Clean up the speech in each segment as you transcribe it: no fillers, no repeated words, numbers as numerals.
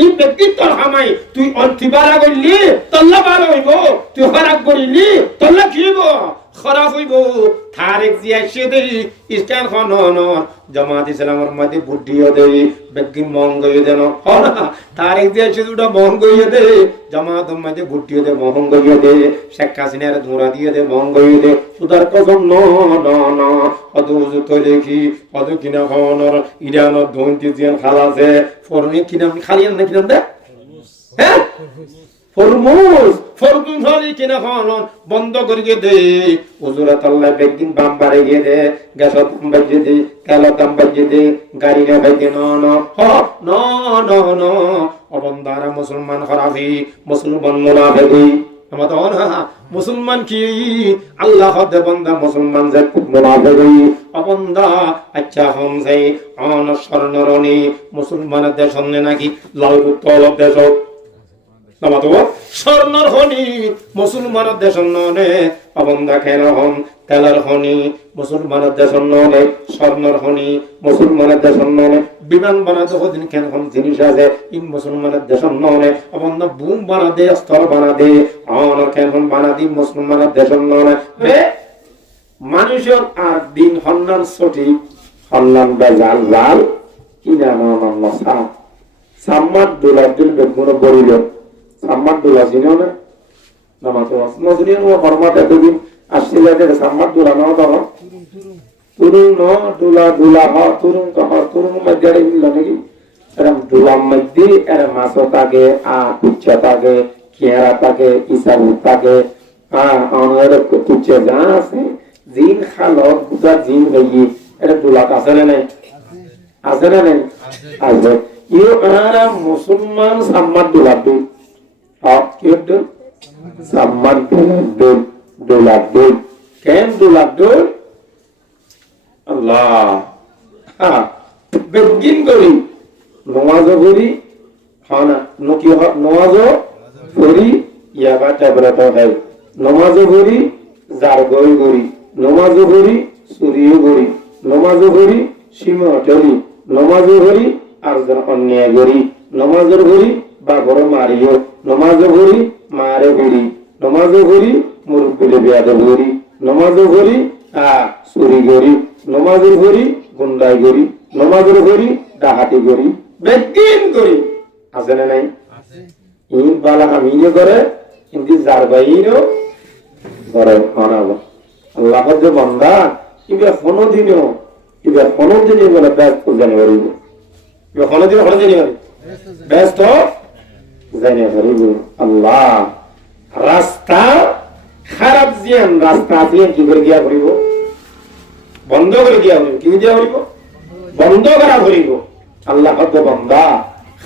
এই ব্যক্তি তোর হামাই তুই অন্তিবারা করলি তল্লা ভালো হইব তুই খারাপ করিলি তল্লা কি হইব খারাপ হইব তারেক জিয়া সে দেই ইসলাম খাননর জামাত ইসলামের মধ্যে বুদ্ধিও দেই ব্যক্তি মঙ্গই দেন হনা তারেক জিয়া সে দুটো মঙ্গই দে জামাতের মধ্যে বুদ্ধিও দে মঙ্গই দে শেখ হাসিনার ধোঁড়া দিয়ে দে মঙ্গই দে সুদার কসম ন ন ন অদুজ তো দেখি অদু কিনা খানর ইরানত ধন্তি জিয়ান খালাছে ফরনি কিনা খালিয়ান না কিনা দে হ্যাঁ ফরমুজ ফরতুন হলি কিনা খানন বন্ধ করিয়ে দে হুজুরাত আল্লাহ বেগিন বাম বাড়ে গিয়ে দে গ্যাস দাম বাজিয়ে দে তেল দাম বাজিয়ে দে গাড়ি না বাইতে ন ন হ ন ন ন অবন্দারা মুসলমান খরাফি মুসলমান মুনাফিকি আমাদের না মুসলমান কি আল্লাহ দে বান্দা মুসলমান যে মুনাফিকি অবন্দা আচ্ছা হম যাই অন স্বর্ণরণী মুসলমানের দেশ নাকি লাল তলব দেশ নামাতো স্বর্ণর খনি মুসলমানের দেশ ননে অবন্ধা খেল হন তেলার খনি মুসলমানের দেশ ননে স্বর্ণর খনি মুসলমানের দেশ ননে বিমান বানাতে দিন কেন কোন জিনিস আছে ইন মুসলমানের দেশ ননে অবন্ধা বুম বানা দে স্থল বানা দে অন কেন বানা দি মুসলমানের দেশ ননে বে মানুষের আর দিন হন্নান সঠিক হন্নান বেজাল জাল কিনা নন সা সাম্মাদ দুলাদুল বেগুন বরিল সাম্মাদ দুলা চিনো না নামাতো নজরিয়া ও ফরমাতে দিন আসিলাতে সাম্মাদ দুলা না দাও তুরুং ন দুলা দুলা হ তুরুং কহ তুরুং মধ্যে মিল নাকি এরম দুলা মধ্যে এর মাসো তাকে আ উচ্চা তাকে কিয়ারা তাকে ইসাবু তাকে অনর কুচে যা আছে জিন খালো গুজা জিন হই এর দুলা আছে না নাই আছে না নাই আছে ইউ আরা মুসলমান সাম্মাদ দুলা দু Akhidu Samadul Duladul Ken Duladul Allah Begin kori Nawazo kori Hana Nuki Nawazo kori Yabata Brata hai Nawazo kori Zargoi kori Nawazo kori Suriyo kori Nawazo kori Shima Oteli Nawazo kori Arzan Anya kori Nawazo kori Bagoro Mario নমাজও করি মারে করি নমাজও করি মুরব্বিরে বিয়াদে করি নমাজও করি চুরি করি নমাজও করি গুন্ডাই করি নমাজও করি ডাকাতি করি বেদিন করি আছে না নাই ইন বালা আমিনে করে কিন্তু যার বাইরও করে মানাবো আল্লাহ যে বান্দা ইবে কোনদিনও বলে ব্যস্ত জানি করিব ইবে কোনদিন ব্যস্ত জানে করিব আল্লাহ রাস্তা খারাপ জিয়ান রাস্তা দিয়ে কি করে দিয়া করিব বন্ধ করে দিয়া করিব কি দিয়া করিব বন্ধ করা করিব আল্লাহ কত বান্দা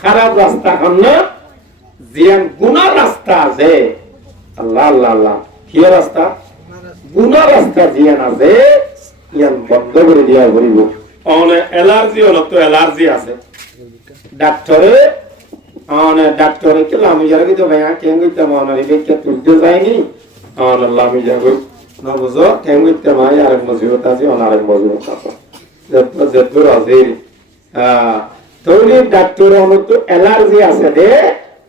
খারাপ রাস্তা খান্না জিয়ান গুনাহ রাস্তা আছে আল্লাহ আল্লাহ আল্লাহ কি রাস্তা গুনাহ রাস্তা জিয়ান আছে ইয়ান বন্ধ করে দিয়া করিব অনে অ্যালার্জি হলো তো অ্যালার্জি আছে ডাক্তারে ডাক্তারে কে লামি যারা কিন্তু ভাইয়া কেন কইতে মানারি দেখে তুলতে যায়নি লামি যাবো না বুঝো কেন কইতে ভাই আরেক মজুরত আছে আরেক মজুরত আছে যতদূর আছে তৈরি ডাক্তার অনত অ্যালার্জি আছে দে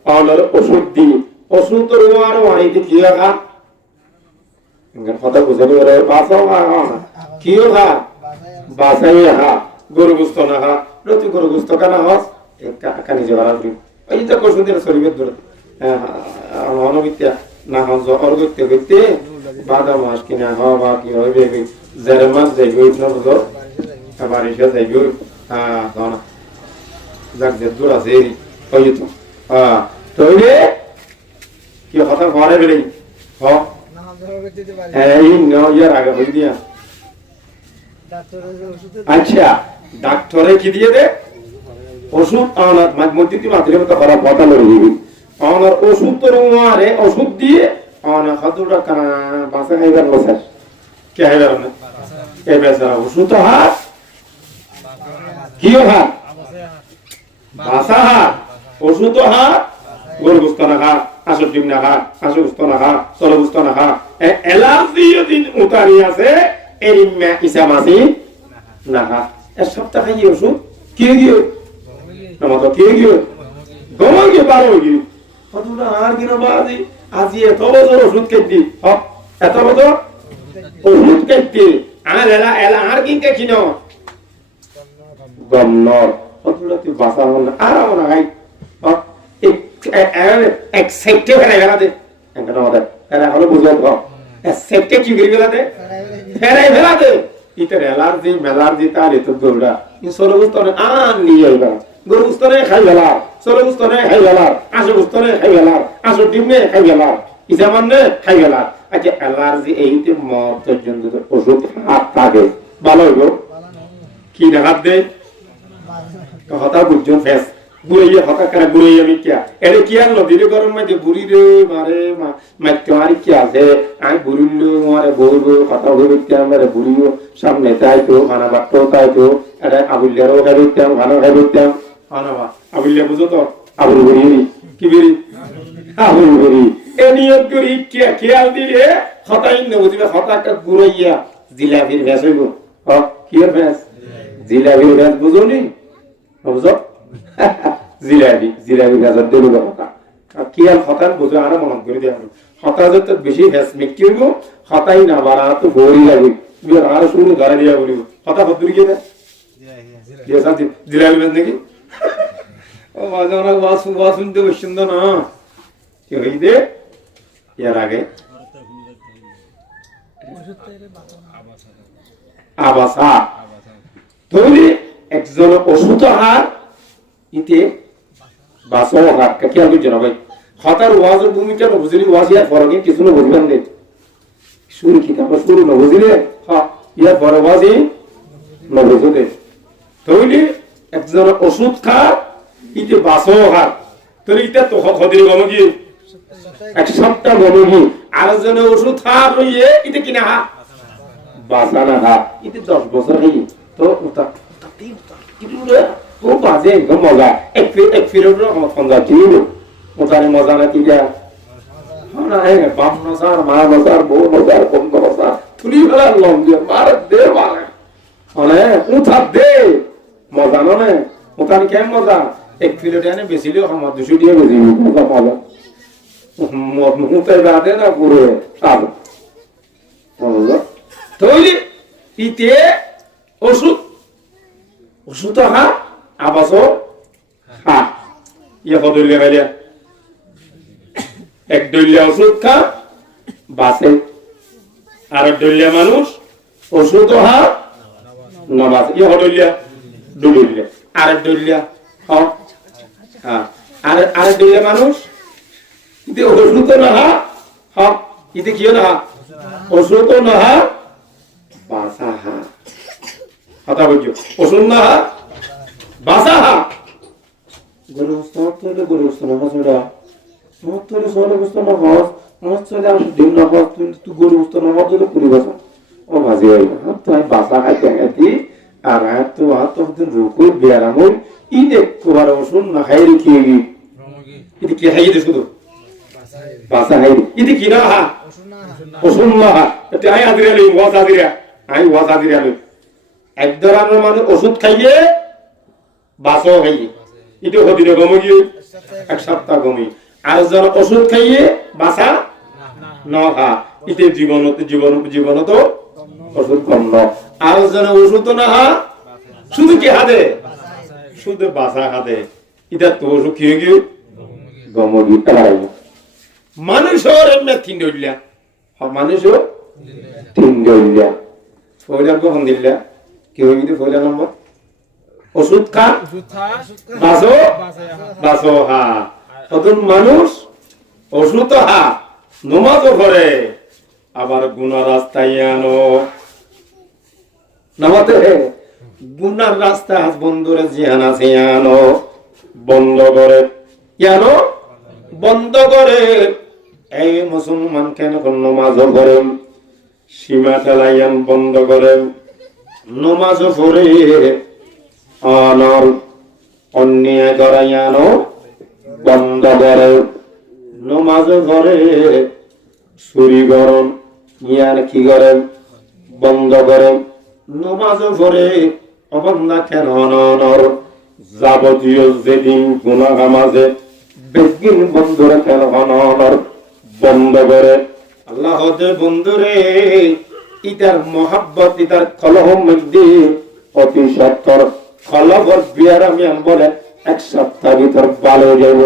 অনর ওষুধ দি ওষুধ রোয়ার ওয়াইতে কি লাগা ইংরেজি কথা বুঝানি ওরে বাসাও কি লাগা বাসাই হা গরু গুস্ত না হা রতি গরু গুস্ত কানা হস কানি জবারা এই তো কোশনের শরীরের দূর অনবিত্যা না হজ অর্গত্য করতে বাদা মাস কিনা হওয়া কি হবে যারা মাস যাইব ইতনা বুঝো আবার এসে যাইব না যাক যে দূর আছে ওই তো তৈরি কি কথা ঘরে বেড়ে এই ইয়ার আগে হয়ে দিয়া আচ্ছা ডাক্তারে কি দিয়ে দে ওষুধ আনার মধ্যে মাত্রে মতো খারাপ কথা লড়ে দিবি আমার ওষুধ তোর মারে ওষুধ দিয়ে আমার খাদ্যটা বাসা খাইবার বসার কে খাইবার না কে বেচারা ওষুধ হাত কিও হাত বাসা হাত ওষুধ হাত গরু গুস্ত না খা আসর ডিম না খা আসর গুস্ত না খা চলো গুস্ত না খা এলার্জি দিন উতারি আছে এর ইসা মাসি না খা এক সপ্তাহ খাই ওষুধ কি গিয়ে আমাদের কে গিয়ে গমকে পারো কি কতটা আর কিনা বাজি আজি এত বছর ওষুধ খেতি এত বছর ওষুধ খেতি আর এলা এলা আর কিনকে কিনো গমনর কতটা তুই বাসা হল আর আমরা ভাই এক সেক্টে ফেলাই ফেলাতে এখানে আমাদের এরা হলো বুঝো সেক্টে কি করে ফেলাতে ফেলাই ফেলাতে ইতার অ্যালার্জি মেলার্জি তার এত দৌড়া সরবস্তরে আর নিয়ে আইবা গরুস্তরে খাই ফেলা সরবস্তরে খাই ফেলা আশবস্তরে খাই ফেলা আশো ডিমে খাই ফেলা ইজামানে খাই ফেলা আচ্ছা অ্যালার্জি এইতে মত পর্যন্ত ওষুধ হাত থাকে ভালো হইব কি না হাত দেয় কথা বুঝছেন ফেস বুড়াইয়া হতা করে বুড়াইয়া মিকিয়া এরে কি আর নদীর গরম মাঝে বুড়ি রে মারে মাইতে মারি কি আছে আমি বুড়িল মারে বলবো কথা বলতে আমারে বুড়িও সামনে তাইতো খানা বাট্টো তাইতো এটা আবুলিয়ারও খাইতাম খানা খাইতাম খানাবা আবুলিয়া বুঝো তো আবুল বুড়ি কি বিড়ি আবুল বুড়ি এ নিয়ত করি খেয়াল দিলে হতাই নবুঝিবে হতাটা বুড়াইয়া জিলাপির ভেস হইব কি আর ভেস জিলাপির ভেস বুঝো নি বুঝো জিলাপি গাছের দেবো কথা কি আর হতান বুঝো আরো মনে করে দেওয়া হতা যত বেশি ভ্যাসমিক কি হইব হতাই না বাড়া তো বড়ি লাগবে আরো শুরু ধরে দিয়া বলিব হতা ভদ্র গিয়ে দেয় জিলাপি ভ্যাস নাকি ও মাঝে অনেক ওয়াজ শুনতে সুন্দর না কি হইতে এর আগে আবাসা তৈরি একজন অসুস্থ হার ইতে বাসো হাত কি আর বুঝছো না ভাই হতার ওয়াজের ভূমিকা না বুঝলি ওয়াজ ইয়ার ফরকে কিছু না বুঝবেন না শুরু কি তারপর শুরু না বুঝলে হ্যাঁ ইয়ার পরে ওয়াজই না বুঝতে তৈরি একজন ওষুধ খা ইতে বাসো হাত তোর ইটা তো খদির গমগি এক সপ্তাহ গমগি আর জনে ওষুধ খা রইয়ে ইতে কিনা হা বাসা না হা ইতে 10 বছর হই তো উতা কি রে ও বাজে একদম মজা এক ফিরোর মজা কি ওটারে মজা না কি দেয়া না বাম নসার মা নসার বউ নসার কম নসার তুলি ফেলার লম দিয়ে মার দে মারে মানে উঠা দে মজা না ওখানে কেমন মজা এক ফিরোটে আনে বেশিলেও আমার 200 দিয়ে বেশি মজা মজা মুখে বাদে না পুরো আর তৈরি ইতে ওষুধ হা আবাসো হা ইয়ে হদলিয়া গালিয়া এক দলিয়া ওষুধ খা বাসে আর দলিয়া মানুষ ওষুধ হা না বাসে ইয়ে হদলিয়া দুলিয়া আর দলিয়া হ্যাঁ আর দলিয়া মানুষ ইতে ওষুধ না হা হ্যাঁ ইতে কি না ওষুধ না হা বাসা হা কথা বলছো ওষুধ না হা বাসা হা গরুস্ত না হসড়া মতরে সরবস্ত না হস মতরে আমি দিন না হস তুই গরুস্ত না হস তো পুরি বাসা ও ভাজি হই তো আমি বাসা খাইতে খাইতে আর তো দিন রুকু বিয়ারামই ই দেখবার ওষুধ না খাই রেখে ইতি কি খাই দে শুধু বাসা খাই ইতি কি না হা ওষুধ না হা তো আই আদিরা লই ওয়াজ আদিরা লই এক ধরনের মানুষ ওষুধ খাইয়ে বাসো খাইয়ে এটা হদিনে গমগি এক সপ্তাহ গমি আর জন ওষুধ খাইয়ে বাসা না খা ইতে জীবন তো ওষুধ কম ন আর জন ওষুধ না হা শুধু কি হাতে শুধু বাসা হাতে এটা তো ওষুধ খেয়ে গিয়ে গমগি মানুষের এমনি তিন দলিয়া মানুষও তিন দলিয়া ফয়লার কখন দিল্লা কি হয়ে গেছে ফয়লা নম্বর ওষুধ খা বাসো হা তখন মানুষ ওষুধ হা নমাজও করে আবার গুনার রাস্তায় আনো নামাতে গুনার রাস্তা বন্ধুরে জিহান আছে আনো বন্ধ করে কেন বন্ধ করে এই মুসলমান কেন নমাজও করেন সীমা চালাইয়ান বন্ধ করেন নমাজও পড়ে অনর অন্যায় করাইয়ানো বন্ধ করে নমাজও করে চুরি করেন ইয়ার কি করেন বন্ধ করে নমাজও পড়ে অবন্ধা কেন অনর যাবতীয় যেদিন গুনাহ মাঝে বেগিন বন্ধুরে কেন হনর বন্ধ করে আল্লাহ দে বন্ধুরে ইতার মহাব্বত ইতার কলহ মধ্যে অতি সত্তর কলবর বিয়ার আমি বলে এক সপ্তাহ ভিতর ভালো যাব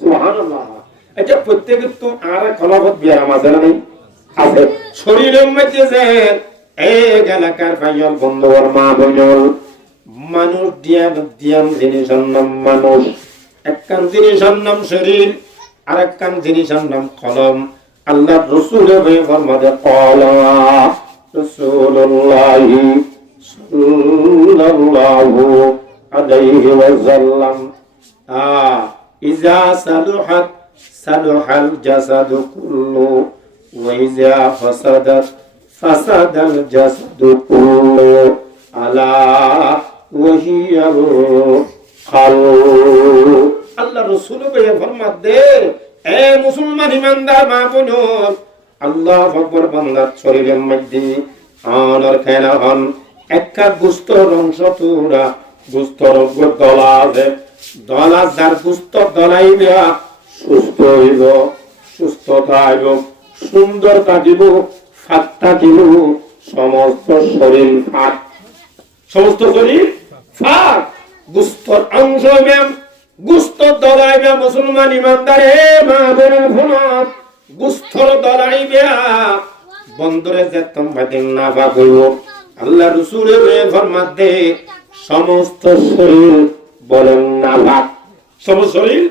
সুবহানাল্লাহ। এটা প্রত্যেক তো আর কলবর বিয়ার মাঝে নেই আছে শরীরের মধ্যে যে এক এলাকার ভাইয়ল বন্ধুর মা বোনল মানুষ দিয়াম জিনিসের নাম মানুষ, একখান জিনিসের নাম শরীর, আর একখান জিনিসের নাম কলম। আল্লাহ রসুল ফরমাতে ক্বালা রাসূলুল্লাহি সাল্লাল্লাহু আলাইহি ওয়াসাল্লাম ইযা সালুহাত সালুহাল জাসাদু কুল্লু ওয়া ইযা ফাসাদাত ফাসাদাল জাসাদু কুল্লু আলা ওয়াহিয়াল কলব। আল্লাহ রাসূল ফরমাতে এ মুসলমান ইমানদার মা বোন, আল্লাহ আকবার বান্দার শরীরের মধ্যে আনার খেলা হন একটা গুস্তর অংশ পুরা গুস্তর দলা আছে, দলা যার গুস্ত দলাইবে সুস্থ হইব, সুস্থতা আইব, সুন্দর কাটিব, ফাঁক থাকিব, সমস্ত শরীর ফাঁক, সমস্ত শরীর ফাঁক, গুস্তর অংশ হইবে, গুস্ত দলাইবে। মুসলমান ইমানদার হে মা বোনের ফোনত গুস্তর দলাইবে বন্দরে যেতম বাদিন না পাবো। আল্লাহ রাসূলের ফরমাতে সমস্ত শরীর বলেন না ভাগ, সমস্ত শরীর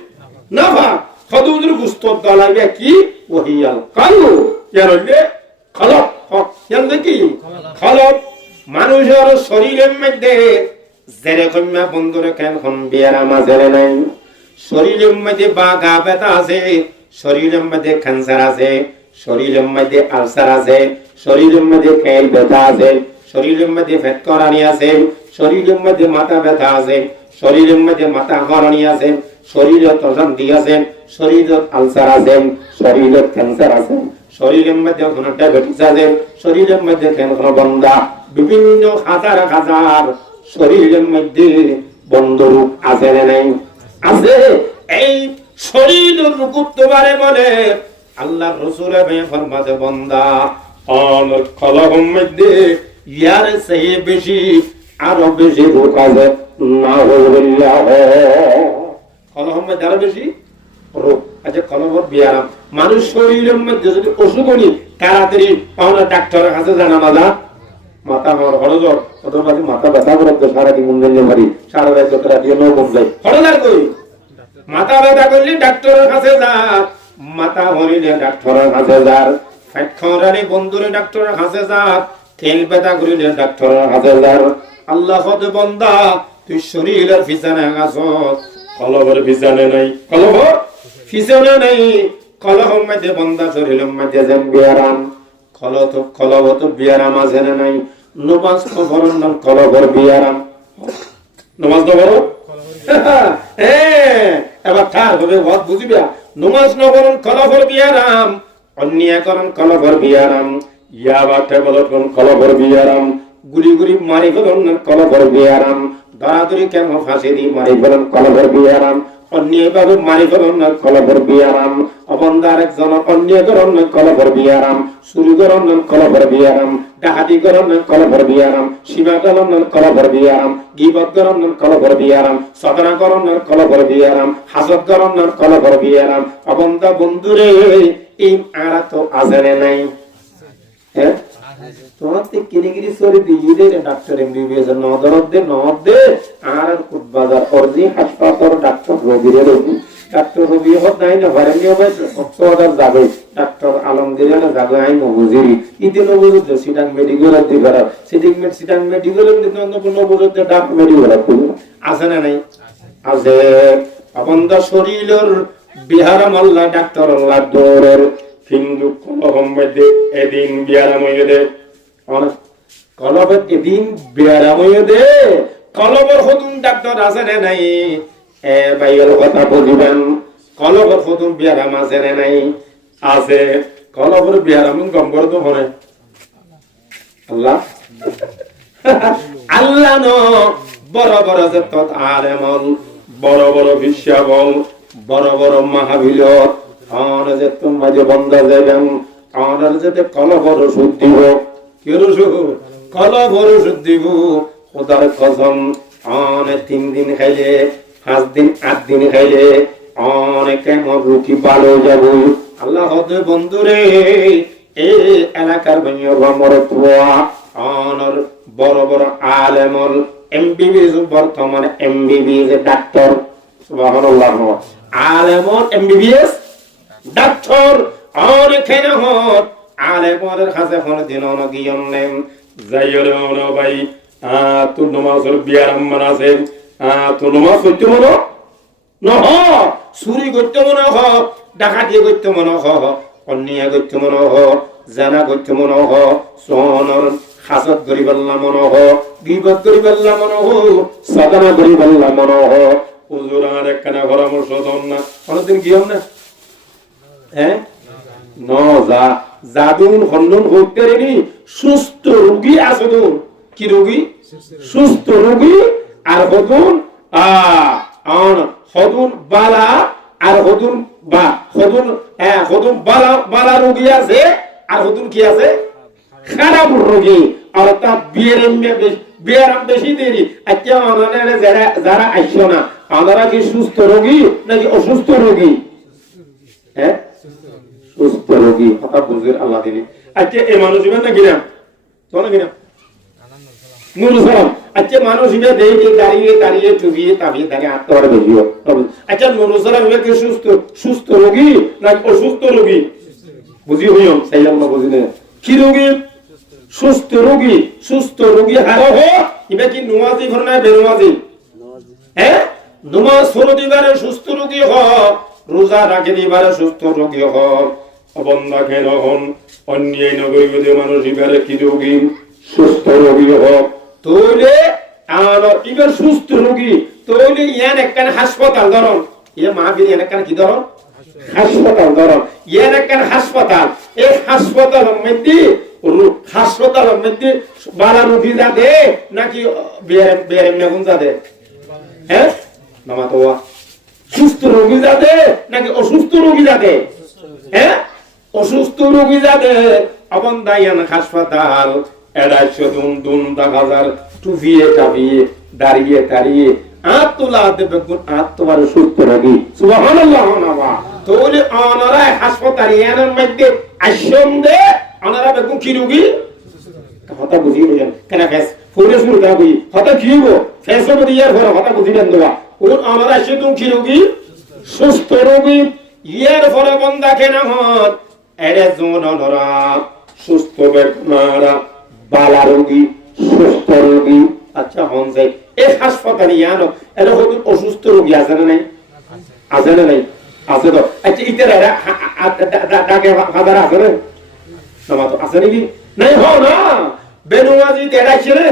না ভাগ। খদুদের গুস্ত দলাইবে কি ওহিয়াল কালু ইয়ারলে খলক ইয়াল কি খলক। মানুষের শরীরের মধ্যে যেরকম বন্ধুরে কেন বিয়ারা মাঝে নাই, শরীরের মধ্যে বা গা ব্যথা আছে, শরীরের মধ্যে ক্যান্সার আছে, শরীরের মধ্যে আলসার আছে, শরীরের মধ্যে খেল ব্যথা আছে, শরীরের মধ্যে ফেট করানি আছে, শরীরের মধ্যে মাথা ব্যথা আছে, শরীরের মধ্যে মাথা করানি আছে, শরীরের অশান্তি আছে, শরীরের আলসার আছে, শরীরের ক্যান্সার আছে, শরীরের মধ্যে কোনো ডায়াবেটিস আছে, শরীরের মধ্যে কোনো বন্ধা, বিভিন্ন হাজার হাজার শরীরের মধ্যে বন্ধ রূপ আছে না নাই? আছে। এই শরীরের রূপ তোমারে বলে আল্লাহ রাসূল ফরমাতে বান্দা অল কলহম মধ্যে ইয়ার সেই বেশি আরো বেশি রূপ আছে না বলিল্লাহ। কলহম মধ্যে আরো বেশি রূপ আছে। কলহর বিয়ারাম মানুষ শরীরের মধ্যে যদি অসুখ হলি তাড়াতাড়ি পাওনা ডাক্তারের কাছে জানা না যা মাথা আমার হরজর অথবা মাথা ব্যথা করতে সারাদিন মন্দিরে মারি সারা রাত যত রাত নৌ কমলাই হরজার কই মাথা ব্যথা করলে ডাক্তারের কাছে যা, মাথা হরিলে ডাক্তারের কাছে যার, ফ্যাট খাওয়ারে বন্ধুরে ডাক্তারের কাছে যা, তেল ব্যথা করিলে ডাক্তারের কাছে যার। আল্লাহ হতে বন্দা তুই শরীরের পিছনে আছস, কলবের পিছনে নাই, কলবের পিছনে নাই। কলহর মধ্যে বন্দা শরীরের মধ্যে যেন বিয়ারাম, কলব তো বিয়ারাম আছে না নাই? নমাজ খবরের নাম কলবর বিয়ারাম, নমাজ খবর এবার ঠার হবে বহুত বুঝিবা। নমাজ নবরণ কলবর বিয়ারাম, অন্যায়করণ কলবর বিয়ারাম, ইয়াবা টেবলকরণ কলবর বিয়ারাম, গুলি গুলি মারি ফেলন কলবর বিয়ারাম, দরাদরি কেন ফাঁসি দি মারি ফেলন কলবর বিয়ারাম, অন্যায়ভাবে মারি ফেলন কলবর বিয়ারাম, অবন্দার একজন অন্যায়করণ কলবর বিয়ারাম, চুরিকরণ কলবর বিয়ারাম, ডাকাতিকরণ কলবর বিয়ারাম, সীমাকরণ কলবর বিয়ারাম, গীবতকরণ কলবর বিয়ারাম, সদনাকরণ কলবর বিয়ারাম, হাসদকরণ কলবর বিয়ারাম। অবন্দা বন্ধুরে এই আরা তো আজারে নাই। হ্যাঁ তোমার কিনিগিরি সরি দিয়ে ডাক্তার এমবিবিএস নদরদে নদে আর বাজার অর্জি হাসপাতাল ডাক্তার রবিরে রবি ডাক্তার রবি হত নাই না ভারেনি হবে সত্তর যাবে ডাক্তার আলমগীর যাবে আই নবুজিরি ইতি নবুজুদ সিটাং মেডিকেল দিবারা সিটাং মেডিকেল নবুজুদ ডাক মেডিকেল আছে না নাই? আছে। অবন্ধ শরীরের বিহারাম আল্লাহ ডাক্তার আল্লাহ দৌড়ের হিন্দু কলহম মধ্যে এদিন বিহারাম হয়ে দে কলবের এদিন বিহারাম হয়ে দে। কলবের হতুন ডাক্তার আছে না নাই? এ বাইয়ের কথা বুঝিবেন। কলবের হতুন বিহারাম আছে না নাই? আছে। কলবের বিহারাম গম্বর তো মনে আল্লাহ আল্লাহ ন বড় বড় যে তৎ আলেমল, বড় বড় বিশ্বাবল, বড় বড় মাহফিল আর যে তোমরা যে বন্ধা যাবেন আর যেতে কল বড় সুদ দিব কি রসুদ কল বড় সুদ দিব খোদার কসম অনেক 3 দিন খাইলে 5 দিন 8 দিন খাইলে অনেক কেমন রুকি ভালো যাব আল্লাহ হদে বন্ধুরে এই এলাকার অনর বড় বড় আলেমল এমবিবিএস বর্তমান এমবিবিএস ডাক্তার সুবহানাল্লাহ আলেমল এমবিবিএস ডাক্তার অনেক কেন হত আলেমদের কাছে কোন দিন অনগিয়ন নেম যাইরে ওনা ভাই তো নমাজের বিয়ার আম্মান আছে তো নমাজ করতে মনো নহ চুরি করতে মনে হ ডাকাতি করতে মনে হ অন্যায় করতে মনে হ জানা করতে মনে হ সোনর হাসদ করি বললাম মনে হ গীবত করি বললাম মনে হ সাধনা করি বললাম মনে হ হুজুর আর একখানা পরামর্শ দেন না অনেকদিন কি না হ্যাঁ ন যা জাদুন খন্ডন করতে রেডি সুস্থ রোগী আছে তো কি রোগী সুস্থ রোগী আর হদুন হদুন বালা আর হদুন বা হদুন হদুন বালা বালা রোগী আছে আর হদুন কি আছে খারাপ রোগী আর তা বিয়ের বেশি দেরি আচ্ছা আমাদের যারা আসছো না আমরা কি সুস্থ রোগী নাকি অসুস্থ রোগী হ্যাঁ সুস্থ রোগী কথা বুঝে আল্লাহ দিলি আচ্ছা এই মানুষ নাকি না তো নাকি না নুরুল সালাম আচ্ছা মানুষ ইবে দেখে দাঁড়িয়ে দাঁড়িয়ে চুবিয়ে তাবিয়ে দাঁড়িয়ে আত্মহত্যা দেখিও আচ্ছা নুরুল সালাম ইবে কি সুস্থ রোগী নাকি অসুস্থ রোগী বুঝি হইও সাইলাম না বুঝিনে কি রোগী সুস্থ রোগী হারো হো ইবে কি নমাজি ঘর না বেনমাজি হ্যাঁ নমাজ পড়ো দিবারে সুস্থ রোগী হ রোজা রাখে দিবারে সুস্থ রোগী হ অবন্দা কেন হন অন্যায় নগরীতে মানুষ ইবারে কি রোগী সুস্থ রোগী হ তোলে আর ইবার সুস্থ রোগী তোলে ইয়ান একখান হাসপাতাল ধরন ইয়ে মাহফিল ইয়ান একখান কি ধরন হাসপাতাল ধরন ইয়ান একখান হাসপাতাল এই হাসপাতালের মধ্যে বালা রোগী যাবে নাকি বেরেম নেগুন যাবে হ্যাঁ নামা তো সুস্থ রোগী যাবে নাকি অসুস্থ রোগী যাবে হ্যাঁ অসুস্থ রোগী যাবে অবন্দা ইয়ান হাসপাতাল এড়াইশো দুন হাজার টুপিয়ে টাপিয়ে দাঁড়িয়ে দাঁড়িয়ে আত্মলা দেবে আত্মবার সুস্থ রোগী সুবহানাল্লাহ তোলে অনারা হাসপাতাল ইয়ানের মধ্যে আশ্রম দে অনারা বেগুন কি রোগী কথা বুঝি বুঝেন কেন ফেস ফুলে শুরু তা বুঝি কথা কি হবো ফেসে বলি ইয়ার ঘর কথা বুঝিলেন দেওয়া কোন অনারা সে তুমি কি রোগী সুস্থ রোগী ইয়ার ঘরে বন্ধা কেন হন এরে জন অনরা সুস্থ বেকনারা বালা রোগী সুস্থ রোগী আচ্ছা হন যাই এই হাসপাতালে ইয়ানো এর হয়তো অসুস্থ রোগী আছে না নাই আছে না নাই আছে তো আচ্ছা ইতারা ডাকে ফাদার আছে না নামাতো আছে নাকি নাই হ না বেনওয়াজি দেখাইছে রে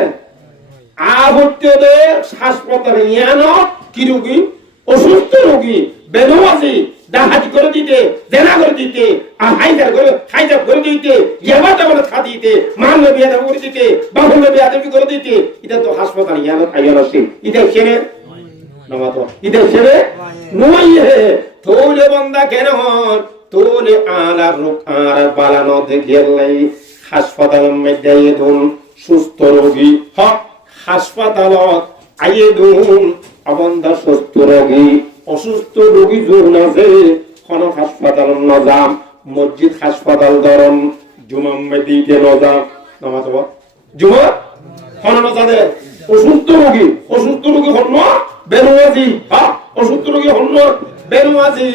আহত্য দে হাসপাতালে ইয়ানো কি রোগী অসুস্থ রোগী বেনওয়াজি ডাহাতি করে দিতে দেনা করে দিতে আর হাইজার করে দিতে ইয়াবাটা বলে খা দিতে মানব বিয়াদব করে দিতে বাহুল বিয়াদবি করে দিতে এটা তো হাসপাতাল ইয়ানো আইয়ানো সে এটা কেনে নামাতো এটা ছেড়ে নয় তোলে বন্দা কেন হন তোলে আলা রোগ আর বালানো দেখেলাই হাসপাতালের মধ্যে আইয়েদুন সুস্থ রোগী হক হাসপাতালত আইয়েদুন অবন্ধা সুস্থ রোগী অসুস্থ রোগী জোর আছে কোন হাসপাতাল নজাম মসজিদ হাসপাতাল ধরন জুমাম মেদিকে নজাম নামাজ জুমা কোন নজাদে অসুস্থ রোগী হন বেনওয়াজি হ্যাঁ অসুস্থ রোগী হন বেনওয়াজি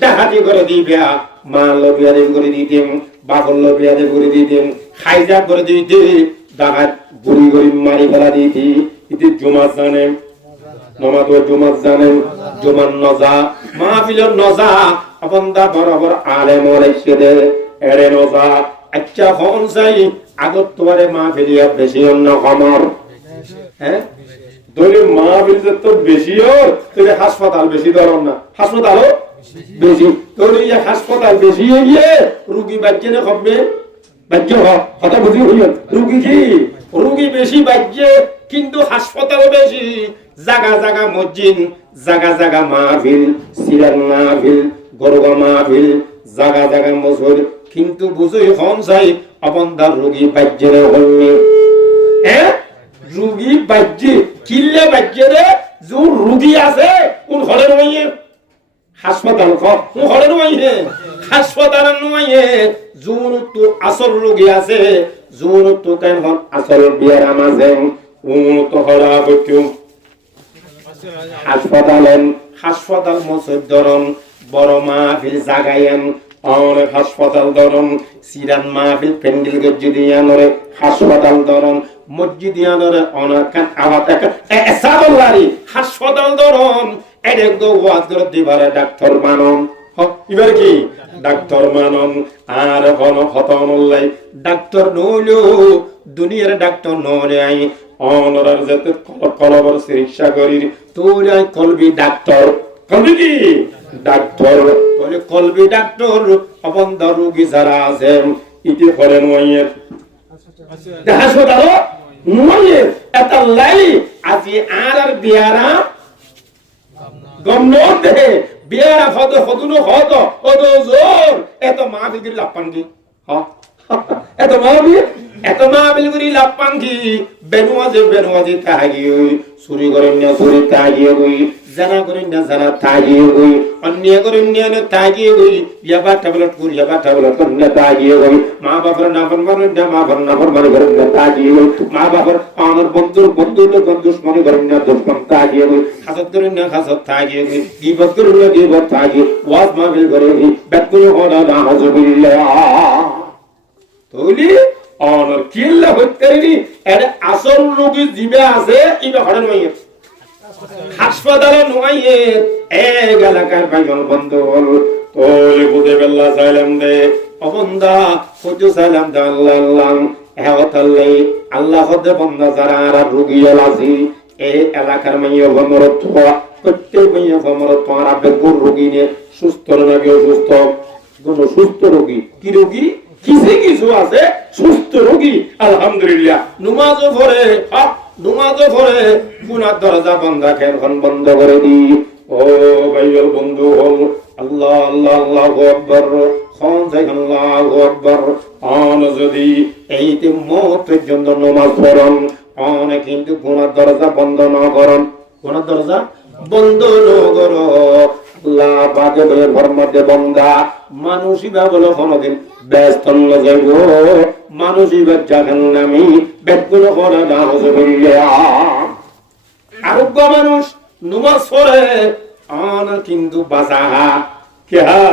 ডাহাতি করে দিবা মাল বিয়াদে করে দিতেন বাকল বিয়াদে করে দিতেন খাইজা করে দিতে ডাহাত গুড়ি গুড়ি মারি ফেলা দিতি ইতি জুমা জানে নামাজ জুমা জানে জুমান নজা মাহফিলের নজা আপনদা বরাবর আলেম ওলাইছে দে এরে নজা আচ্ছা হন চাই আগত তোমারে মাহফিলিয়া বেশি অন্য কমর হ্যাঁ দলে মাহফিল যত বেশি হয় তাহলে হাসপাতাল বেশি ধরন না হাসপাতালও বেশি তোর এই হাসপাতাল বেশি গিয়ে রোগী বাচ্চে না হবে বাচ্চে কথা বুঝি হইল রোগী কি রোগী বেশি বাচ্চে কিন্তু হাসপাতাল বেশি জাগা জাগা মসজিদ, জাগা জাগা মাহফিল, সিরাত মাহফিল, গরগা মাহফিল, জাগা জাগা মসজিদ, কিন্তু বুঝই হন চাই অবন্দার রোগী বাজ্যের হলনি রুগী বাজ্যে কিল্লে বাজ্যেরে যে রুগী আছে কোন হলে নয় হাসপাতাল কোন হলে নয় হাসপাতাল নয় জোর তো আসল রোগী আছে জোর তো কেন আসল বিয়ারাম আছে তো হরা হইতো হাসপাতাল মসজিদ ধরন বড় মাহফিল জাগাইয়েন অনেক হাসপাতাল ধরন সিরান মাহফিল প্যান্ডেল গজ্জি আনরে হাসপাতাল ধরন মসজিদ আনরে অনেক আওয়াজ হাসপাতাল ধরন এডেক দো ওয়াজ করে দিবারে ডাক্তার মানন এবার কি ডাক্তার মানন আর কোন হতনলাই ডাক্তার নইলো দুনিয়ার ডাক্তার নয় অনরার যেতে কলবর চিকিৎসা করি তোর কলবি ডাক্তার কলবি কি ডাক্তার তাহলে কলবি ডাক্তার অবন্ধ রোগী যারা আছেন ইতি করেন ওয়াইয়ের হাসপাতাল নয় এত লাই আজি আর বিয়ারা গমন দে বিয়ারা হদ হদুনো হদ হদ জোর এত মাহফিল করে লাপান কি এত মাহফিল করে লাপান কি বেনুয়াজে তাগি চুরি করেন না চুরি তাগি হই জানা করেন না জানা তাগি হই অন্যায় করেন না তাগি হই ইয়াবা ট্যাবলেট করেন না তাগি হই মা বাবার নাফর মারেন না মা বাবার নাফর মারে করেন না তাগি হই মা বাবার আমার বন্ধু দুশ্মনী করেন না দুশ্মন তাগি হই হাসদ করেন না হাসদ তাগি হই গীবত করেন না গীবত তাগি ওয়াজ মাহফিল করে বেকুল হলা না হাজবিল্লাহ তৌলি অনর কিল্লা হইতেনি এর আসল রোগী জিবে আছে ইবা হড়ন হইয়ে হাসপাতালে নয়ে এক এলাকার ভাইজন বন্ধ হল তোলে বুঝে বেল্লা সালাম দে অবন্দা কত সালাম দে আল্লাহ হেওতাল্লাই আল্লাহ হদে বন্দা যারা আর রোগী আছে এই এলাকার মাইয়া ভমরত প্রত্যেক মাইয়া ভমরত আর বেগুর রোগী নে সুস্থ নাকি অসুস্থ কোন সুস্থ রোগী কি রোগী কিছু আছে সুস্থ রোগী আলহামদুলিল্লাহ নামাজও পড়ে গুনার দরজা বন্ধ খেলখন বন্ধ করে দি ও ভাইয়ের বন্ধু হল আল্লাহ আল্লাহ আল্লাহু আকবার খান যাই আল্লাহু আকবার আন যদি এইতে মত পর্যন্ত নামাজ পড়েন অনেক কিন্তু গুনার দরজা বন্ধ না করেন গুনার দরজা বন্ধ না করো আল্লাহ পাকে বলে ফরমাতে বন্দা মানুষই বা বলে কোনদিন ব্যস্ত যাইব মানুষই বা জাহান্নামী বেগুন করে না হজবিল্লাহ আরোগ্য মানুষ নামাজ পড়ে আন কিন্তু বাজা কেহা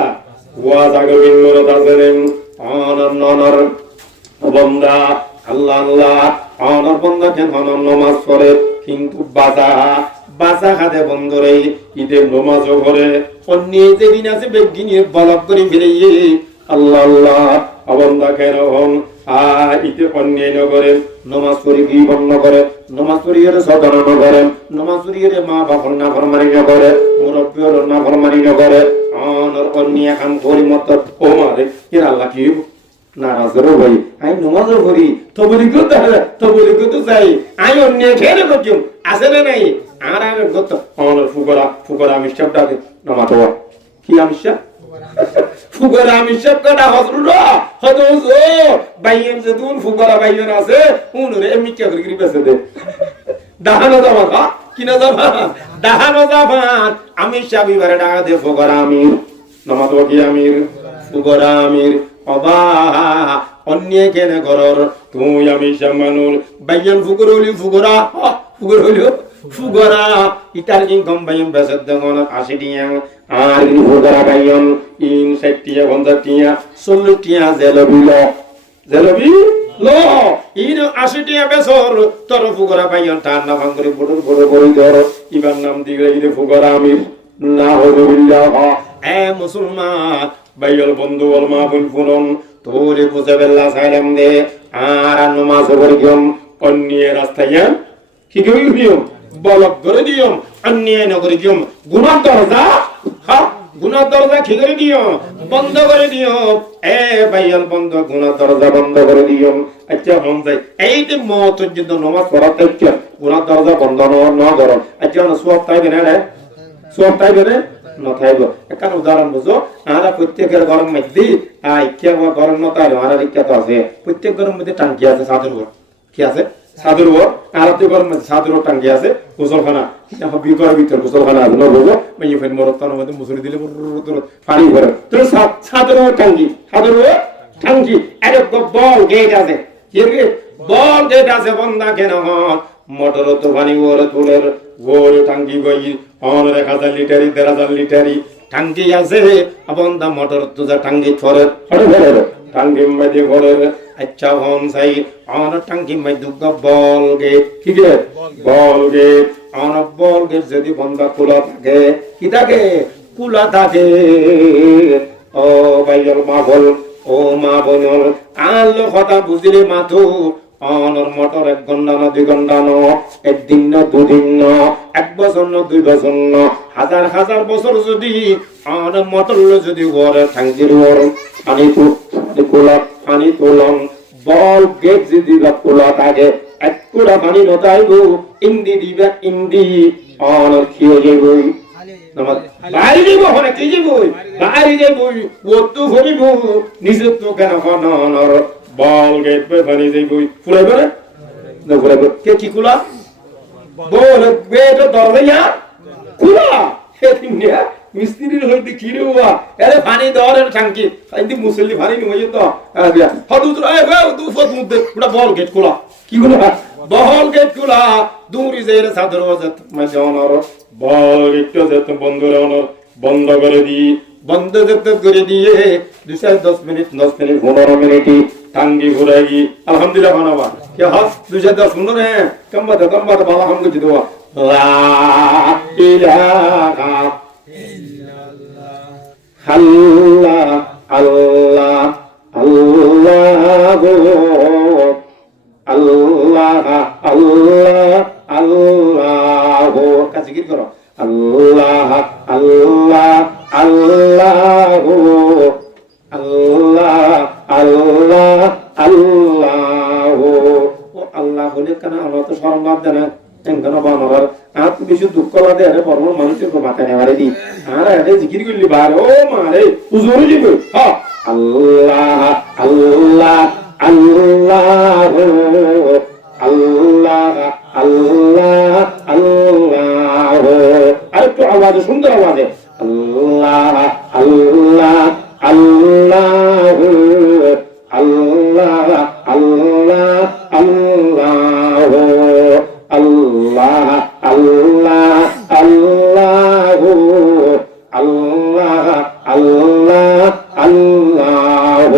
ওয়াজ আগে বিন্দুরত আছেন আন ননর বন্দা আল্লাহ আল্লাহ আনর বন্দা কেন নামাজ পড়ে কিন্তু বাজা খাদে বন্ধরে ঈদের নামাজও পড়ে অন্য যেদিন আছে বেগিনিয়ে বলক করে ফিরে আল্লাহ আল্লাহ অবন্দা কেন হন ইতে অন্যায় নগরে নামাজ পড়ি কি বন্ধ করে নামাজ পড়িয়ে সদনা নগরে নামাজ পড়িয়ে মা বাপর না ফরমানি নগরে মুরব্বীর না ফরমানি নগরে অনর অন্যায় কাম করি মত ও মারে এর আল্লাহ কি নারাজ রে ভাই আই নামাজও পড়ি তবলিগ তো যাই আই অন্যায় খেলে করছুম আছে না নাই আর আমি গত অনর ফুকরা মিস্টার ডাকে নামাজ পড়া কি আমশা ফুকরা মিস্টার কটা হজরুল হজরু বাইয়েন যে দুন ফুকরা বাইয়েন আছে উনরে এমনি কি করে বেসে দে দাহানো যাবা কিনা যাবা দাহানো যাবা আমি সাবি বারে টাকা দে ফুকরা আমির নামাজ পড়ি আমির ফুকরা আমির অবা অন্যায় কেনে করর তুই আমি সামানুর বাইয়ান ফুকর হলি ফুকরা ইটার ইনকাম বাইয়ান বেসে দেন 80 টিয়া আর ফুকরা বাইয়ান 60 টিয়া 50 টিয়া 40 টিয়া জেলবি ল ইন 80 টিয়া বেসর তোর ফুকরা বাইয়ান তার নাম করে বড় ধর ইবার নাম দিলে ইরে ফুকরা আমির না হবিল্লাহ এ মুসলমান বাইল বন্ধু বল মা বল ফুরন তোরে বুঝে বেল্লা সালাম দে আর নামাজ পড়িম অন্যায় রাস্তায় কি করিও বলক করে দিও অন্যায় ন করিও গুনাহ দরজা কি করে দিও বন্ধ করে দিও এ ভাইয়াল বন্ধ গুনাহ দরজা বন্ধ করে দিও আচ্ছা হন যাই এই যে মত যুদ্ধ নামাজ পড়াতে গুনাহ দরজা বন্ধ না করো আচ্ছা না সওয়াব পাইবে না রে সওয়াব পাইবে না না পাইবে একটা উদাহরণ বুঝো আমরা প্রত্যেকের ঘরের মধ্যে কে ঘরের মতো আর রিক্তা তো আছে প্রত্যেক ঘরের মধ্যে টাঙ্কি আছে চাদর ঘর কি আছে চাদর ঘর আর তো ঘরের মধ্যে চাদর টাঙ্কি আছে গোসলখানা বিঘর ভিতর গোসলখানা আছে না বুঝো মানে ফেন মরতার মধ্যে মুসুরি দিলে পানি ভরে তো চাদর টাঙ্কি চাদর টাঙ্কি আরে বল গেট আছে কি বল গেট আছে বন্ধা কেন মোটর তো পানি ওরে তুলের ওরে টাঙ্কি গই অন 1000 লিটারি 1000 লিটারি টাঙ্কি আছে বন্ধা মোটর তো যা টাঙ্কি ছরে টাঙ্কি মধ্যে ঘরে আচ্ছা হন সাই অন টাঙ্কি মধ্যে বল গেট কি গে বল গেট অন বল গেট যদি বন্ধা খোলা থাকে কি থাকে খোলা থাকে ও ভাইয়াল মা বল ও মা বল আলো কথা বুঝিলে মাথু অনর মোটর 1 ঘন্টা না 2 ঘন্টা না একদিন না দুদিন না 1 বছর না 2 বছর না হাজার হাজার বছর যদি অন মোটর যদি ঘরে টাঙ্কির ওর পানি খোলা পানি তোলন বল গেট যদি খোলা থাকে এক কোড়া পানি নতাইবো ইন্দি দিবা ইন্দি অনর খেয়ে যাবো বাইরে যাবো হনে কি যাবো বাইরে যাবো ও তো ভরিব নিজে তো কেন অনর বল গেট পে পানি যাইবো ফুলাইবে না ফুলাইবে কে কি কুলা বল গেট দরজা কুলা হে তিনিয়া মিস্ত্রির হইতে কি রে বাবা আরে পানি দরের টাঙ্কি আইদি মুসল্লি পানি নিয়ে তো আবিয়া হদু তো এ দু ফুট মধ্যে পুরো বল গেট কুলা কি কুলা বল গেট কুলা দূরি যাইরে সাদর ওয়াজত মাঝে অনর বল গেট যেত বন্ধ রে অনর বন্ধ করে দি বন্ধ যেত করে দিয়ে 10 মিনিট 15 মিনিট টাঙ্গি ঘুরাই আলহামদুলিল্লাহ বানাবা কে হাস 10 15 হ্যাঁ কম্বা ভালো হাম করে দিও লা ইলাহা ইল্লাল্লাহ আল্লাহ আল্লাহ আল্লাহ আল্লাহ আল্লাহ কাছে কি করো আল্লাহ আল্লাহ আল্লাহ আল্লাহ আল্লাহ আল্লাহ ও আল্লাহ হলে কেন আমরা তো শরণার্থ জানা কেন বানাবার আর তুমি বেশি দুঃখ লাগে আরে বর্ম মানুষের তো মাথা নেওয়ারে দি আর আরে জিকির করলি বার ও মারে হুজুর জি হ্যাঁ আল্লাহ আল্লাহ আল্লাহ আল্লাহ আল্লাহ আল্লাহ আরেকটু আওয়াজে সুন্দর আওয়াজে আল্লাহ আল্লাহ আল্লাহ আল্লাহ আল্লাহ আল্লাহ আল্লাহ আল্লাহ আল্লাহ আল্লাহ আল্লাহ আল্লাহ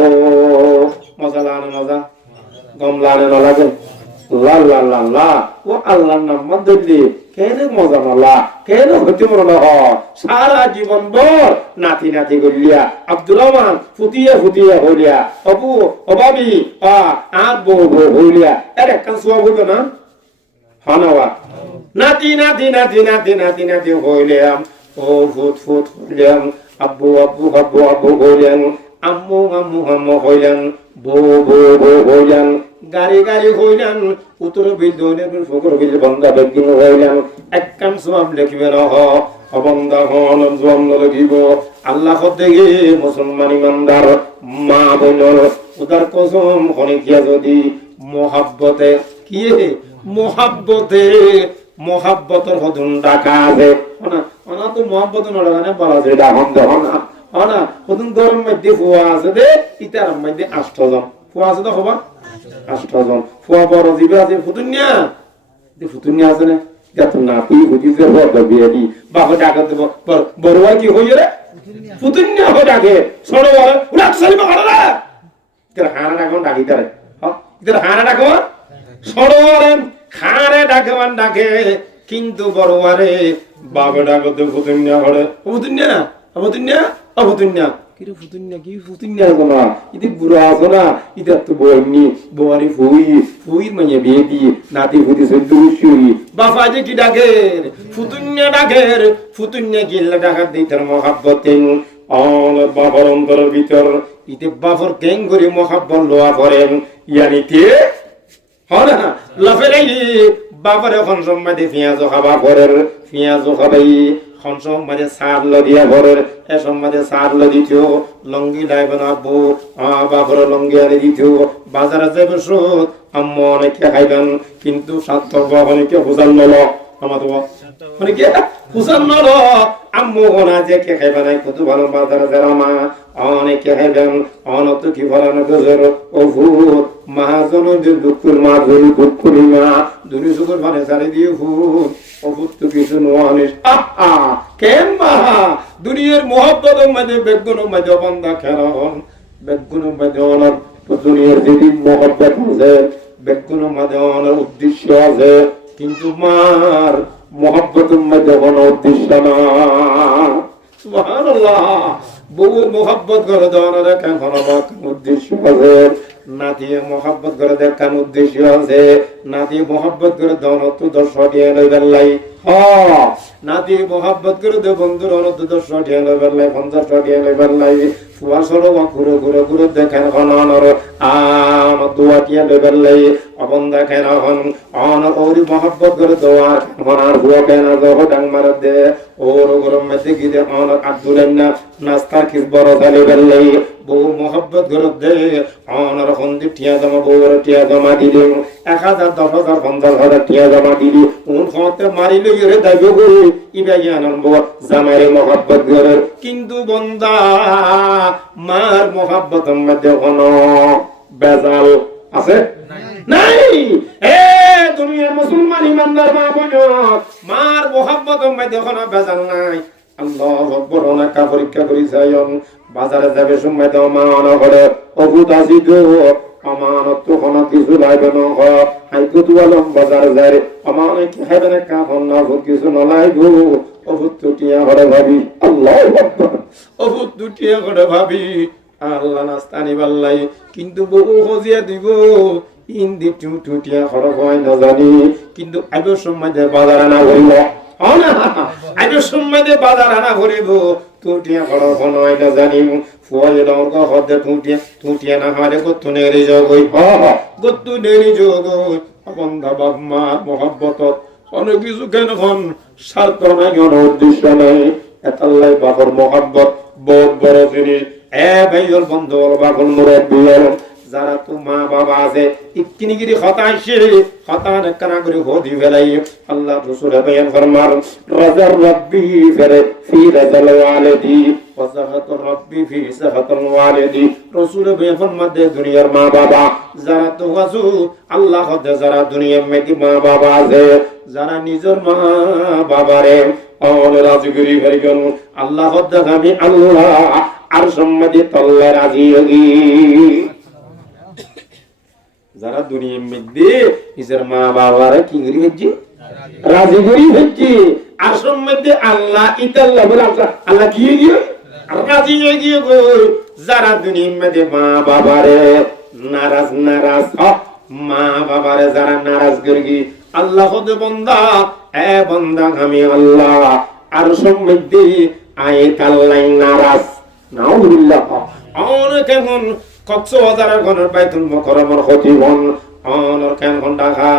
মজা লাগে মজা গম লাগে না লাগে লা লা লা লা ও আল্লাহর নাম মধ্যে কেন মজা মালা কেন হতে মরল সারা জীবন ভর নাতি নাতি গলিয়া আব্দুর রহমান ফুটিয়া হইলিয়া অবু অবাবি আর বউ হইলিয়া এর একটা সব হইল না হানাওয়া নাতি নাতি নাতি নাতি নাতি নাতি হইলাম ও ফুট হইলাম আব্বু আব্বু আব্বু আব্বু হইলেন আম্মু আম্মু আম্মু হইলেন বউ হইলেন গাড়ি হইলেন উত্তর বিল ফকর বিল বন্ধা বেগিন হইলেন এক কাম সব লিখবে না অবন্ধা হন জন্ম লিখিব আল্লাহ দেখে মুসলমান ইমানদার মা বোন উদার কসম হনিকিয়া যদি মহাব্বতে কি মহাব্বতের হদুন ডাকা আছে না তো মহাব্বত নড়ানে বলা যায় ডাহন দেহ না হদুন গরম মধ্যে ফুয়া আছে দে ইতার মধ্যে 8 জন ফুয়া আছে তো খবর 8 জন ফুয়া বড় জিবে আছে ফুতুনিয়া আছে না যত না তুই বুঝিতে বড় বিয়ে দি বাবা ডাকা দেব বড় ভাই কি হইছে রে ফুতুনিয়া হয়ে ডাকে ছোট বড় রাখছলি মারা রে তোর হানা ডাকন ডাকি তারে তোর হানা ডাকো ছোট বড় খারে ডাকে কিন্তু বড় আরে বাবা ডাকো তো ফুতুনিয়া হরে ফুতুনিয়া কিরে ফুতুনিয়া না ইতি বুড়া আছে না ইতা তো বইনি বড়ি ফুই মানে বেবি নাতি ফুটি সদুশুই বাবা যে কি ডাকে ফুতুনিয়া গিল্লা ডাকা দিতার মহাব্বতেন অনের বাবার অন্তরের ভিতর ইতে বাবার কেং করে মহাব্বত লোয়া করেন ইয়ানিতে হ্যাঁ না লাফেরাই বাবার এখন সম্মাদে পেঁয়াজও খাবা ঘরের পেঁয়াজও খাবাই খন সম্মাদে সার লদিয়া ঘরের এ সম্মাদে সার লদিতেও লঙ্গি লাইব না আব্বু বাবার লঙ্গি আরে দিতেও বাজারে যাবে সুদ আম্মু অনেকে খাইবেন কিন্তু স্বার্থ অনেকে বোঝান নল আমার মানে কি হুসান নল আম্মু ওনা যে কে খাইবে নাই কত ভালো বাজারে যারা মা অনেকে খাইবেন অনত কি ভরানো গজর ও ভূত মহাজন দুঃখুর মা ধরি দুঃখুরি মা দুনি সুখর মানে সারি দিয়ে ভূত ও ভূত তো কিছু নোয়ানিস কেন মা দুনিয়ার মহব্বত মধ্যে বেগুন মধ্যে বন্ধা খেলান বেগুন মধ্যে অনার দুনিয়ার যেদিন মহব্বত আছে বেগুন মধ্যে অনার উদ্দেশ্য আছে কিন্তু মার মহব্বতের মধ্যে কোনো উদ্দেশ্য না সুবহানাল্লাহ বহু মহব্বত করে দেওয়ার কেন উদ্দেশ্য আছে নাতিয়ে মহব্বত করে দেখান উদ্দেশ্য আছে নাতিয়ে মহব্বত করে দেওয়ার তো 10 টাকা লইবেলাই নাতি মহব্বত করে দে বন্ধুর অনত 10 টাকা লইবেলাই 50 টাকা লইবেলাই ফুয়াসরো ঘুরে ঘুরে ঘুরে দেখেন হনর দুয়াটিয়া লইবেলাই অবন দেখেন হন অন ওরি মহব্বত করে দেওয়া হনার হুয়া কেন দহ ডাং মার দে ওর গরম মধ্যে গিয়ে অন আব্দুলেন না নাস্তা কিস বড় চালি বেললাই বহু মহব্বত করে দে অনার হন্দি টিয়া জমা বউর টিয়া জমা দিলি 1000 10,000 50,000 টিয়া জমা দিলি উন খতে মারিলে রে দাইব গো ইবাই আনন্দ জামাইরে মহব্বত করে কিন্তু বন্দা মার মহব্বতের মধ্যে কোনো বেজাল আছে নাই এ দুনিয়ার মুসলমান ইমানদার মা বোন মার মহব্বতের মধ্যে কোনো বেজাল নাই আল্লাহু আকবার অনেকা পরীক্ষা করি যায়ন বাজারে যাবে সময় দাও মা অন করে অবুত আসি গো আমানত তো কোনো কিছু লাগবে না হাই কুতু আলম বাজার যায় আমানত কি হবে না কাফন না কিছু না লাগবো অবুত টুটিয়া করে ভাবি আল্লাহু আকবার অবুত টুটিয়া করে ভাবি আল্লাহ নাস্তানি বাল্লাই কিন্তু বহু হজিয়া দিব ইন্দি টুটিয়া করে হয় না জানি কিন্তু আইব সময় বাজার আনা হইল আইব সময় বাজার আনা করিব টুটিয়া করে হয় না জানি ফুয়ালে দরগ হদে টুটিয়া না হারে কত নেরি জগই কত নেরি জগই বন্ধা বাবা মহব্বত অনেক কিছু কেন হন স্বার্থ নাই কোনো উদ্দেশ্য নাই এতাল্লাই বাবার মহব্বত বহুত বড় জিনিস এ ভাইয়ের বন্ধু বাবুল মুরব্বী যারা তো মা বাবা আছে ইকিনিগিরি খতা আইছে খতা নেকানা করে হদি ফেলাই আল্লাহ রাসূল বয়ান ফরমান রাজার রব্বি ফিরে ফি রাজাল ওয়ালিদি ওয়া সাখাতুর রব্বি ফি সাখাতুল ওয়ালিদি রাসূল বয়ান ফরমান দে দুনিয়ার মা বাবা যারা তো ওয়াজু আল্লাহ হদে যারা দুনিয়ার মেকি মা বাবা আছে যারা নিজের মা বাবারে অনে রাজি করি ফেরিগন আল্লাহ হদে আমি আল্লাহ আর সম্মাদি তল্লা রাজি হই যারা দুনিয়ার মধ্যে নিজের মা বাবারে কি করি হচ্ছে রাজি করি হচ্ছে আসল মধ্যে আল্লাহ ইতাল্লাহ বলে আল্লাহ কি গিয়ে রাজি গিয়ে গো যারা দুনিয়ার মধ্যে মা বাবারে নারাজ মা বাবারে যারা নারাজ করি আল্লাহ হদে বন্দা এ বন্দা আমি আল্লাহ আরশের মধ্যে আয়াত আল্লাহ নারাজ নাউযুবিল্লাহ অনেক এখন কক্সবাজারের গণের বাইতুল মুকাররমের খতিবন অনর কেন ঢাকা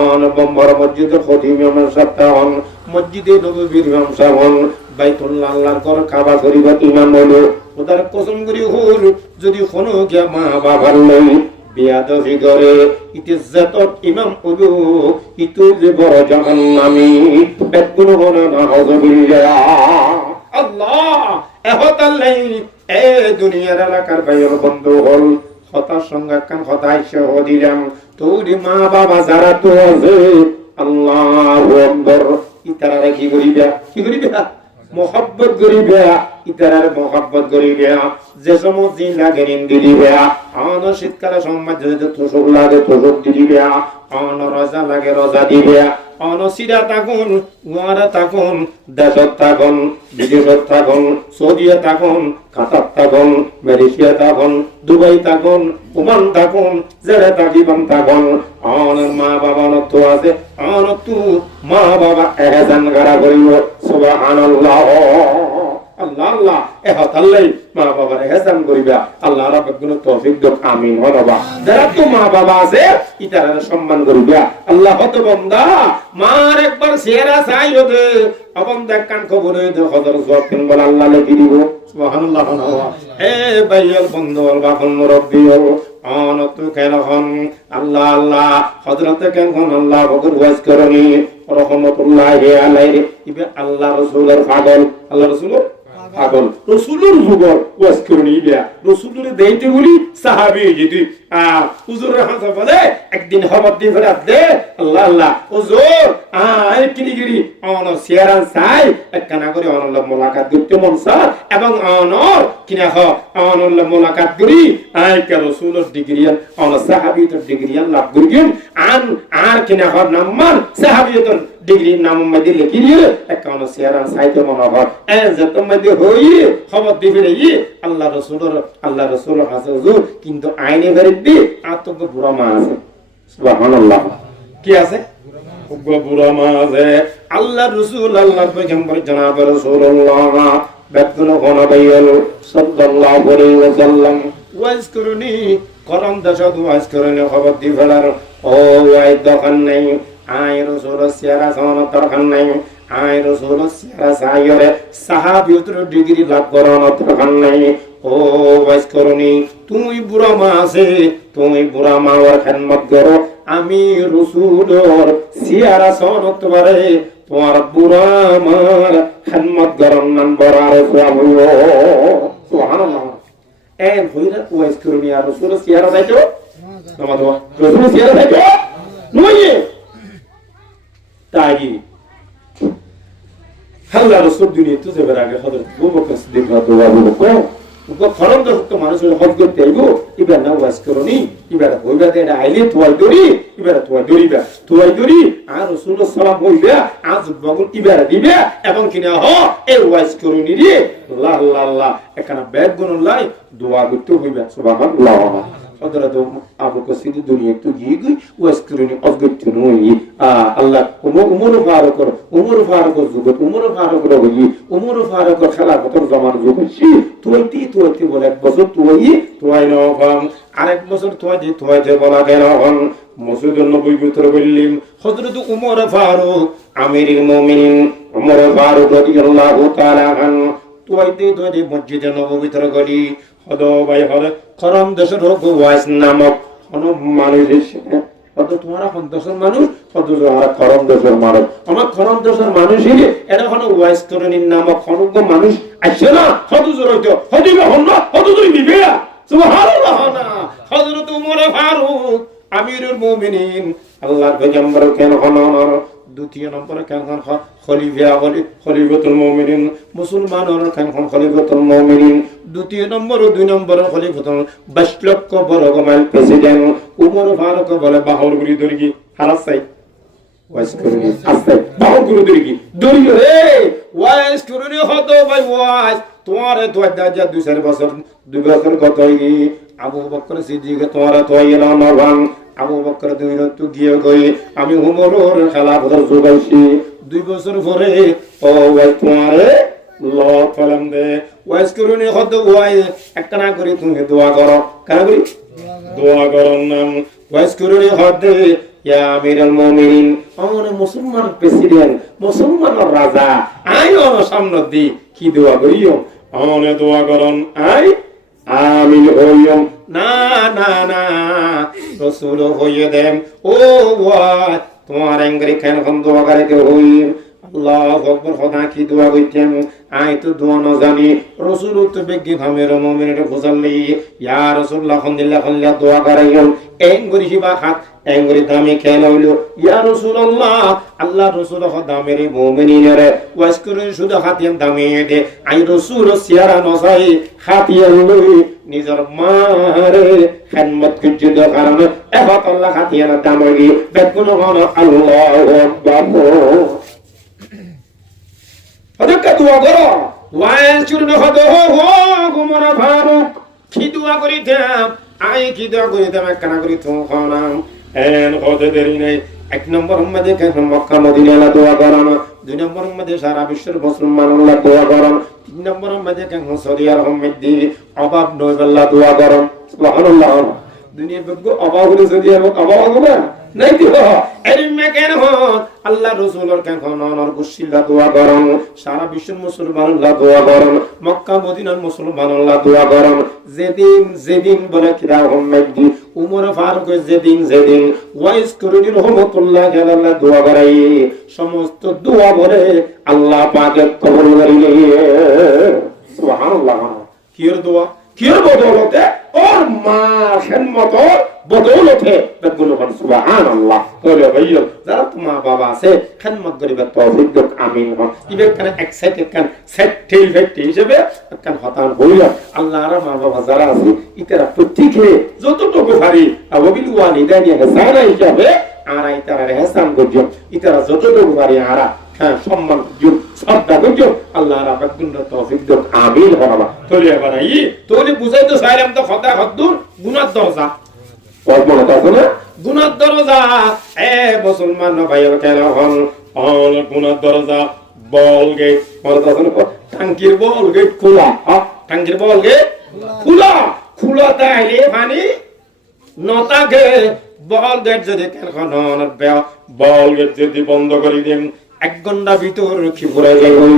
অন বম্বর মসজিদের খতিব ইমাম সাহেব মসজিদে নববীর ইমাম সাহেব বাইতুল্লাহ আল্লাহর ঘর কাবা শরীফের ইমাম হলো ওদের কসম করি হল যদি কোনো গিয়া মা বাবার লই বিয়াদবি করে ইজ্জতত ইমাম হলো ইতু যে বড় জাহান্নামী বেগুন হলো না নাউযুবিল্লাহ আল্লাহ এহতাল্লাই এ দুনিয়ার এলাকার বাইরের বন্ধু হল হতার সঙ্গে কান হতাই সহ দিলাম তোরি মা বাবা যারা তো আছে আল্লাহু আকবার ইতারা কি করিবা মোহাব্বত করিবা ইতারার মোহাব্বত করিবা যে সমস্ত দিন লাগে নিন্দি দিবা আন শীতকালে সম্মান যদি তোষক লাগে তোষক দিবা আন রোজা লাগে রোজা দিবা অনসিরা থাকুন ওয়ারা থাকুন দেশত থাকুন বিদেশত থাকুন সৌদিয়া থাকুন কাতার থাকুন মালয়েশিয়া থাকুন দুবাই থাকুন ওমান থাকুন জেরে থাকিবান থাকুন অনের মা বাবা নত আছে অনতু মা বাবা এহসান করা করিব সুবহানাল্লাহ আল্লাহ আল্লাহ এহতাল্লাই মা বাবার এহসান করিবা আল্লাহ রাব্বুল তৌফিক দাও আমিন হবা যারা তো মা বাবা আছে ইতারা সম্মান করিবা আল্লাহ হত বান্দা মার একবার চেহারা চাই হতে আপন দেখ কান খবর হইতে হযরত জোয়াকিন বল আল্লাহ লেখি দিব সুবহানাল্লাহ হে ভাইয়াল বন্ধু বাপন মুরব্বি অনত কেন হন আল্লাহ আল্লাহ হযরত কেন হন আল্লাহ বকর ওয়াজ করনি রহমাতুল্লাহি আলাইহি ইবে আল্লাহ রাসূলের পাগল আল্লাহ রাসূলের পাগল রাসূলের যুগর ওয়াজ করনি ইবে রাসূলের দেইতে বলি সাহাবী যদি হুজুরের হাতে বলে একদিন হবত দি ফেরাত দে আল্লাহ আল্লাহ হুজুর আয় কিনিগিরি অন সিয়ারান সাই একখানা করে অনল মোলাকাত করতে মন স্যার এবং অনর কিনা হ অনল মোলাকাত করি আয় কে রাসূলের ডিগ্রি অন সাহাবীদের ডিগ্রি লাভ করিম আর কিনা হ নাম্মান সাহাবীদের ডিগ্রি নাম মধ্যে লিখি দিয়ে একখানা সিয়ারান সাইতে মন হয় এ যত মধ্যে হই হবত দি ফেরে আল্লাহ রাসূলের হাতে হুজুর কিন্তু আইনে বেরিদি আতক বুড়া মা আছে সুবহানাল্লাহ কি আছে বুড়া মা আছে আল্লাহ রাসূল আল্লাহর পয়গম্বর জনাব রাসূলুল্লাহ বেদুল গনাবাইল সাল্লাল্লাহু আলাইহি ওয়াসাল্লাম ওয়াজ করুনি করম দশদ ওয়াজ করুনি খবর দি ফেলার ও ওয়াই দখান নাই আয় রাসূল সিয়ারা সামাত দরখান নাই আয় রাসূল সিয়ারা সাইরে সাহাবীদের ডিগ্রি লাভ করানো দরখান নাই ও ওয়াজ করুনি তুমি বুড়া মা আছে তুমি বুড়া মা ওর খেদমত করো আমি রাসূলের সিয়ারা সনত বারে তোমার বুড়া মার খেদমত করন নাম্বার আর সুবহানাল্লাহ এ হইরা ওয়াজ করুনি আর রাসূলের সিয়ারা দাইতো নামাজ রাসূলের সিয়ারা দাইতো নয় তাই আল্লাহ রাসূল দুনিয়াতে যাবার আগে হযরত আবু বকর সিদ্দিক রাদিয়াল্লাহু আনহু উকো খরম দহত মানুষের হজ করতে আইবো ইবা না ওয়াজ করনি ইবা হইবা দে আইলে তোয়াই দরি ইবা তোয়াই দরি আর রাসূলুল্লাহ সাল্লাল্লাহু আলাইহি ওয়া সাল্লাম আজ বগুল ইবা দিবে এবং কিনা হ এই ওয়াজ করনি রে আল্লাহ আল্লাহ আল্লাহ এখানে বেদ গুণলাই দোয়া করতে হইবা সুবহানাল্লাহ হযরত আবু বকর সিদ্দিক দুনিয়াতে গিয়ে ওয়াজ করনি অগত্য নই আল্লাহ উমর ফারুক যুগত উমর ফারুক রবি উমর ফারুক খেলাফতের জামান যুগছি তুইতি বলে এক বছর তুই নফাম আরেক বছর তুইতে বলা গেল হন মসজিদের নবী ভিতরে বললিম হযরত উমর ফারুক আমিরুল মুমিনিন উমর ফারুক রাদিয়াল্লাহু তাআলা আনহু তুইতে মসজিদের নবী ভিতরে গলি হদ ভাই হদ খরম দেশের হোক ওয়াইস নামক কোন মানুষের কত তোমার দেশের মানুষ কত খরম দেশের মানুষ আমার খরম দেশের মানুষই এটা কোনো ওয়াইস করণী নামক খনজ্ঞ মানুষ আসছে না কত জোর হইতো হদিবে হন না কত জোর নিবে সুবহানাল্লাহ না হযরত উমর ফারুক আমিরুল মুমিনিন আল্লাহর পয়গম্বর কেন হনর দ্বিতীয় নম্বরে কেন খলিফাতুল মুমিনিন মুসলমানের কেন খলিফাতুল মুমিনিন দ্বিতীয় নম্বর 2 নম্বর খলিফাতুল 22 লক্ষ বড় গমাল প্রেসিডেন্ট উমর ফারুক বলে বাহর গুরি দরগি হারাসাই ওয়াইস করুনি আস্তে বাহর গুরি দরগি রে ওয়াইস করুনি হতো ভাই ওয়াইস তোমার তো দাজা 2 বছর কত আবু বকর সিদ্দিক তোমার তো এলা নরবান আবু বকর দুইনত গিয়ে গই আমি উমরের খেলাফতের যোগাইছি 2 বছর পরে ও ওয়াই তোমারে ল ফলম দে ওয়াইস করুনি হদ ওয়াই একটা না করি তুমি দোয়া করো কেন করি দোয়া করো নাম ওয়াইস করুনি হদ ইয়া আমিরুল মুমিনিন আমনে মুসলমান প্রেসিডেন্ট মুসলমানের রাজা আইও সামনে দি কি দোয়া করিও আমনে দোয়া করন আই আমিন হইয়ম না রাসূল হইয়ে দেম ও ওয়া তোমার এঙ্গরি কেন দোয়া করে হই আল্লাহু আকবার খোদা কি দোয়া কইতেন আই তো দোয়া না জানি রাসূল তো বেগি থামের মুমিনের ফুসাল্লি ইয়া রাসূলুল্লাহ খাল্লা দোয়া করাইল এঙ্গরি হিবা হাত এঙ্গরি দামি কেন হইল ইয়া রাসূলুল্লাহ আল্লাহ রাসূল খোদা মেরে মুমিনের ওয়াজ করে শুধু হাতিয়ান দামি দে আই রাসূল সিয়ারা নসাই হাতিয়ান লই নিজের মারে খেদমত করতে দেওয়ার কারণে এখন আল্লাহ হাতিয়ান দামি বেগুন হন আল্লাহু আকবার হদকা দোয়া করো ওয়াইস চুরনে হদ হো গুমরা ফারুক কি দোয়া করিতাম আই কি দোয়া করিতাম কানা করি তো খানাম এন হদে দেরি নাই এক নম্বর মধ্যে কেন মক্কা মদিনা দোয়া করেন, দুই নম্বর মধ্যে সারা বিশ্বের মুসলমান আল্লাহ দোয়া করেন, তিন নম্বর মধ্যে কেন সৌদি আরব মধ্যে অভাব নয় আল্লাহ দোয়া করেন। সুবহানাল্লাহ। দুনিয়া বগ্গ অভাব হলে সৌদি আরব অভাব হবে না নাই তো এরিমে কেন আল্লাহ রাসূলের কেন নর গুশিলা দোয়া করেন, সারা বিশ্বের মুসলমান আল্লাহ দোয়া করেন, মক্কা মদিনার মুসলমান আল্লাহ দোয়া করেন। যেদিন বলে কিরা উম্মতি উমর ফারুক যেদিন ওয়াইস করিনি রহমাতুল্লাহ আল্লাহ দোয়া করাই সমস্ত দোয়া বলে আল্লাহ পাকের কবুল করিলে। সুবহানাল্লাহ। কির দোয়া কির বদৌলতে ওর মা খেদমত বদৌলতে বেগুলো সুবহানাল্লাহ। বলে ভাইও যারা তোমার বাবা আছে খেদমত করিবে তৌফিক দেখ আমিন। ইবে কানে এক্সাইটেড কান সেটেল ব্যক্তি হিসেবে কান হতান হইয়া আল্লাহর মা বাবা যারা আছে ইতারা প্রত্যেকে যতটুকু পারি আবিল ওয়ালিদানি হাসানা হিসাবে আর ইতারা হাসান করજો ইতারা যতটুকু পারি আরা হ্যাঁ সম্মান করજો শ্রদ্ধা করજો আল্লাহ রাব্বুল গুণা তৌফিক দেখ আমিন। বাবা তোলে বানাই তোলে বুঝাই তো চাইলাম তো কথা হদ্দুর গুনাহ দরজা পরমত আছে না গুনাহ দরজা এ মুসলমান ভাইয়ের কেন হল অল গুনাহ দরজা বল গেট পরদা আছে টাঙ্কির বল গেট খোলা টাঙ্কির বল গেট খোলা খোলা তাইলে পানি নতাকে বল গেট যদি কেন বল গেট যদি বন্ধ করে দেন 1 ঘন্টা ভিতর কি পুরা যাইবই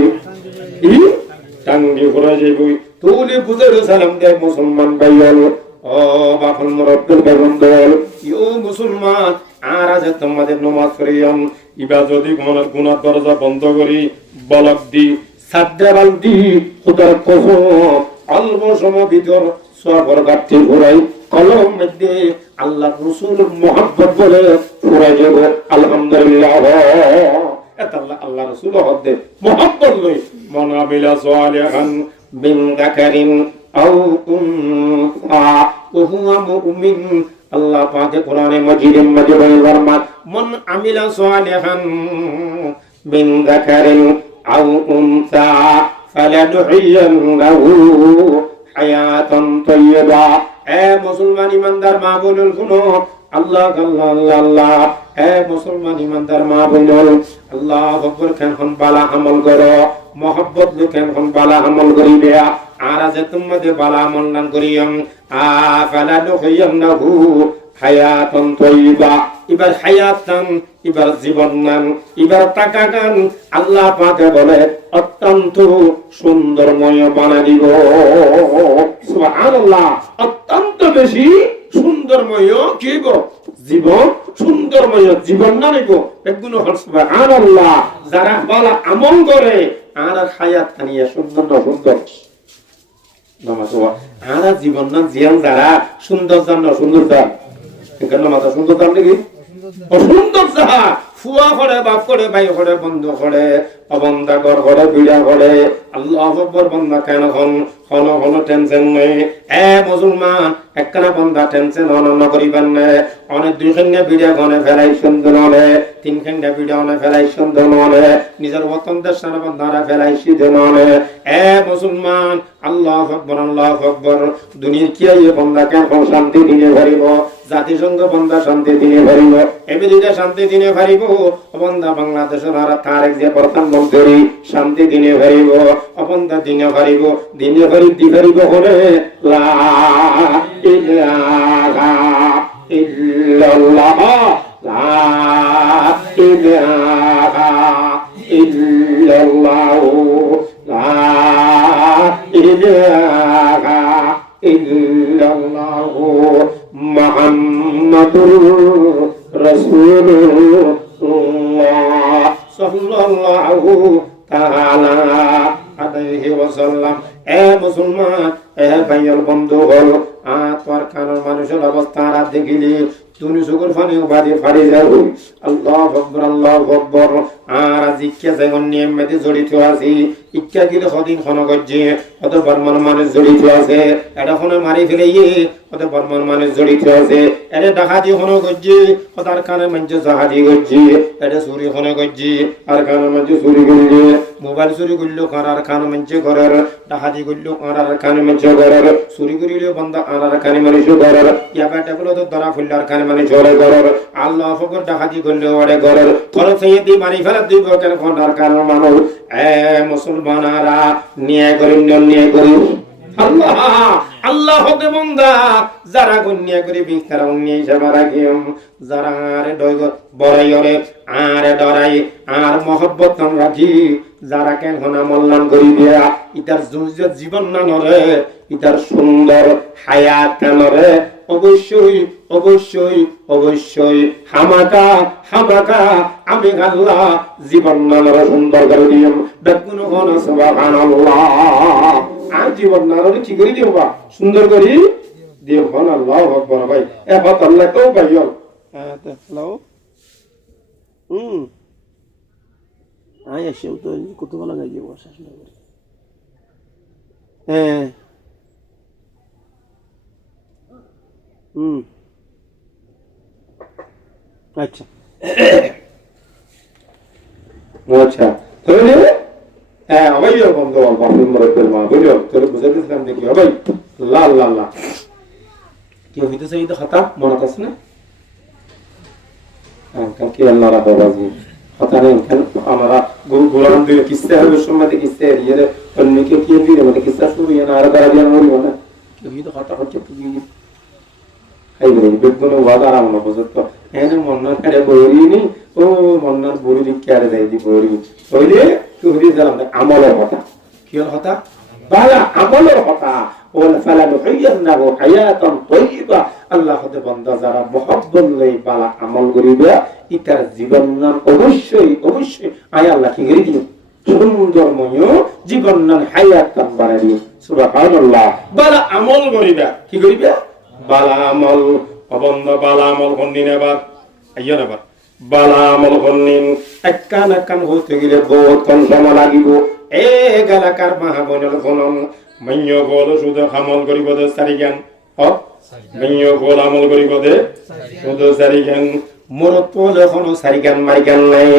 টাঙ্গি পুরা যাইবই। তোলে বুঝে সালাম দে মুসলমান ভাইয়াল ও বাপন রব্বুল বেগমদল ইও মুসলমান আর আজ তোমাদের নামাজ পড়িয়াম ইবা যদি গুনাহ দরজা বন্ধ করি বলক দি সাদ্রাবাল দি খোদার কসম অল্প সময় ভিতর সবর গাঠি ঘুরাই কলম মধ্যে আল্লাহ রাসূলের মুহাব্বত বলে পুরাই যাব আলহামদুলিল্লাহ। আল্লাহ রাসূল হদে মুহাব্বত লই মান আমিলা সালিহান বিন যাকারিন আও উনসা ওয়া হুয়া মুমিন। আল্লাহ পাকে কোরআনে মাজিদে ফরমান মান আমিলা সালিহান বিন যাকারিন আও উনসা ফালানুহিয়ান্নাহু হায়াতান তাইয়্যিবা। এ মুসলমান ইমানদার মা বোনেরা শুনো আল্লাহ আল্লাহ আল্লাহ আল্লাহ। এ মুসলমান ইমানদার মা বোনেরা আল্লাহু আকবার কেন বালা আমল করো মোহাব্বত কেন বালা আমল করিবে আর আজ তোমাদের বালা আমল না করিয়াম আফালা নুহিয়ান্নাহু হায়াতান তাইয়্যিবা। এবার হায়াতান এবার জীবন নাম এবার টাকা গান আল্লাহ পাকে বলে অত্যন্ত সুন্দরময় বানা দিব। সুবহানাল্লাহ। অত্যন্ত বেশি সুন্দরময় কি গো জীবন সুন্দরময় জীবন না নিব এগুলো হল সুবহানাল্লাহ। যারা ভালো আমল করে আর হায়াত কানিয়া সুন্দর না সুন্দর নামাজ আর জীবন না জিয়ান যারা সুন্দর জান না সুন্দর জান এখানে মাথা সুন্দর জান নাকি অসুন্দর যাহা ফুয়া করে বাপ করে ভাই করে বন্ধু করে অবন্ধা ঘর করে বিড়া করে আল্লাহু আকবার বন্ধা কেন হন টেনশন নেই। এ মুসলমান একখানা বন্ধা টেনশন হন করিবেন না। অনেক 2 খাঙ্গা বিড়া গনে ফেলাই সুন্দর হলে 3 খাঙ্গা বিড়া গনে ফেলাই সুন্দর হলে নিজের বতনদের সারা বন্ধারা ফেলাই সিধে নলে। এ মুসলমান আল্লাহু আকবার দুনিয়ার কি আইয়ে বন্ধা কেন শান্তি দিনে ভরিব জাতিসংঘ বন্ধা শান্তি দিনে ভরিব আমেরিকা শান্তি দিনে ভরিব বন্ধা বাংলাদেশের আর তারেক যে প্রধানমন্ত্রী শান্তি দিনে ভরিব বন্ধা দিনে ভরিব দিনে ভরিব হলে লা ইলাহা ইল্লাল্লাহ লা ইলাহা ইল্লাল্লাহ লা ইলাহা ইল্লাল্লাহ মুহাম্মাদুর রাসূলুল্লাহ সাল্লাল্লাহু তাআলা আলাইহি ওয়াসাল্লাম। এ মুসলমান এ ভাইয়ের বন্ধু হল তোর কারণ মানুষের অবস্থা আর দেখিলি তুমি চোখের ফানি বাড়ি ফাড়ি যাও। আল্লাহু আকবার আল্লাহু আকবার। আর জিজ্ঞা যেমন নিয়ম মেতে জড়িত আছি ইচ্ছা গেলে সদিন খন গজ্জে অত বর্মন মানুষ জড়িত আছে এটা খনে মারি ফেলে অত বর্মন মানুষ জড়িত আছে এটা ডাকাতি খন গজ্জে তার কানে মঞ্চে জাহাজি গজ্জে এটা চুরি খন গজ্জে আর কানে মঞ্চে চুরি করলে মোবাইল চুরি করলো কারার কানে মঞ্চে করার ডাকাতি করলো কারার কানে মঞ্চে করার চুরি করিলে বন্ধা আর কানে মানুষ করার ইয়াবা টেবল তো ধরা ফুললে আর কানে মানে চলে গরর আল্লাহ ফকর ডাকাতি করলে ওরে গরর খরচ হয়ে দি মারি ফেলা দিব কেন কোনার কারণ মানুষ মুসলমানারা নিয়ে করি নিয়ে করি আল্লাহ আল্লাহ হতে বন্দা যারা গণ্য করে বিস্তার অন্য হিসাবে রাখিম যারা আরে বড়াই ওরে আরে ডরাই আর মহব্বত রাখি যারা কেন হনা মল্লান করি দিয়া ইতার জীবন না নরে ইতার সুন্দর হায়াত নরে অবশ্যই অবশ্যই অবশ্যই হামাকা হামাকা আমি আল্লাহ জীবন না নরে সুন্দর করে দিম বেগুন হন সুবহানাল্লাহ আর জীবন না নরে কি করে দিবা সুন্দর করি দিও হন আল্লাহু আকবার ভাই এবাত আল্লাহ কেউ ভাইও হ্যালো আসেও তো কত ভালো গাইছে বসা শুনে হ্যাঁ আচ্ছা আচ্ছা তাহলে হ্যাঁ ভাইও বন্ধু বাপের মা বুঝলো তোরে বুঝাইতেছিলাম দেখি ভাই লা লা লা কি হইতেছে এই তো খাতা মনে আছে না হ্যাঁ কালকে আল্লাহ রাখো বাজি খাতা নেই কেন আমরা গোলাম দিয়ে কিস্তে হবে সময় কিস্তে এর অন্যকে কি দিয়ে মানে কিস্তা শুরু না আর তারা দিয়ে মরি না কি হইতো খাতা হচ্ছে তুমি এই বেগুন ওয়াদা রাম না বুঝতো এনে মন্নার কারে বইরিনি ও মন্নার বড়ি লিখারে দেই দি বড়ি হইলে তুই জানাম আমলের কথা কি কথা বালা আমলের কথা ওলা ফালা নুহিয়ানাহু হায়াতান তাইয়্যিবা আল্লাহ হতে বান্দা যারা মুহাব্বত লই বালা আমল করিবে ইতার জীবন নাম অবশ্যই অবশ্যই আয় আল্লাহ কি করি দিও সুন্দরময় জীবন নাম হায়াতান বাড়াই সুবহানাল্লাহ বালা আমল করিবে কি করিবে বালা আমল অবন্ধ বালা আমল কোনদিন আবার আইয়া আবার বালা আমল কোনদিন একখান হতে গেলে বহুত কম সময় লাগিব এ গালাকার মাহবুবুল ফোনম মাইয় বল শুধু আমল করিব দে সারি জ্ঞান হ মাইয় বল আমল করিব দে শুধু সারি জ্ঞান মরত বলে কোনো সারি জ্ঞান মারি জ্ঞান নাই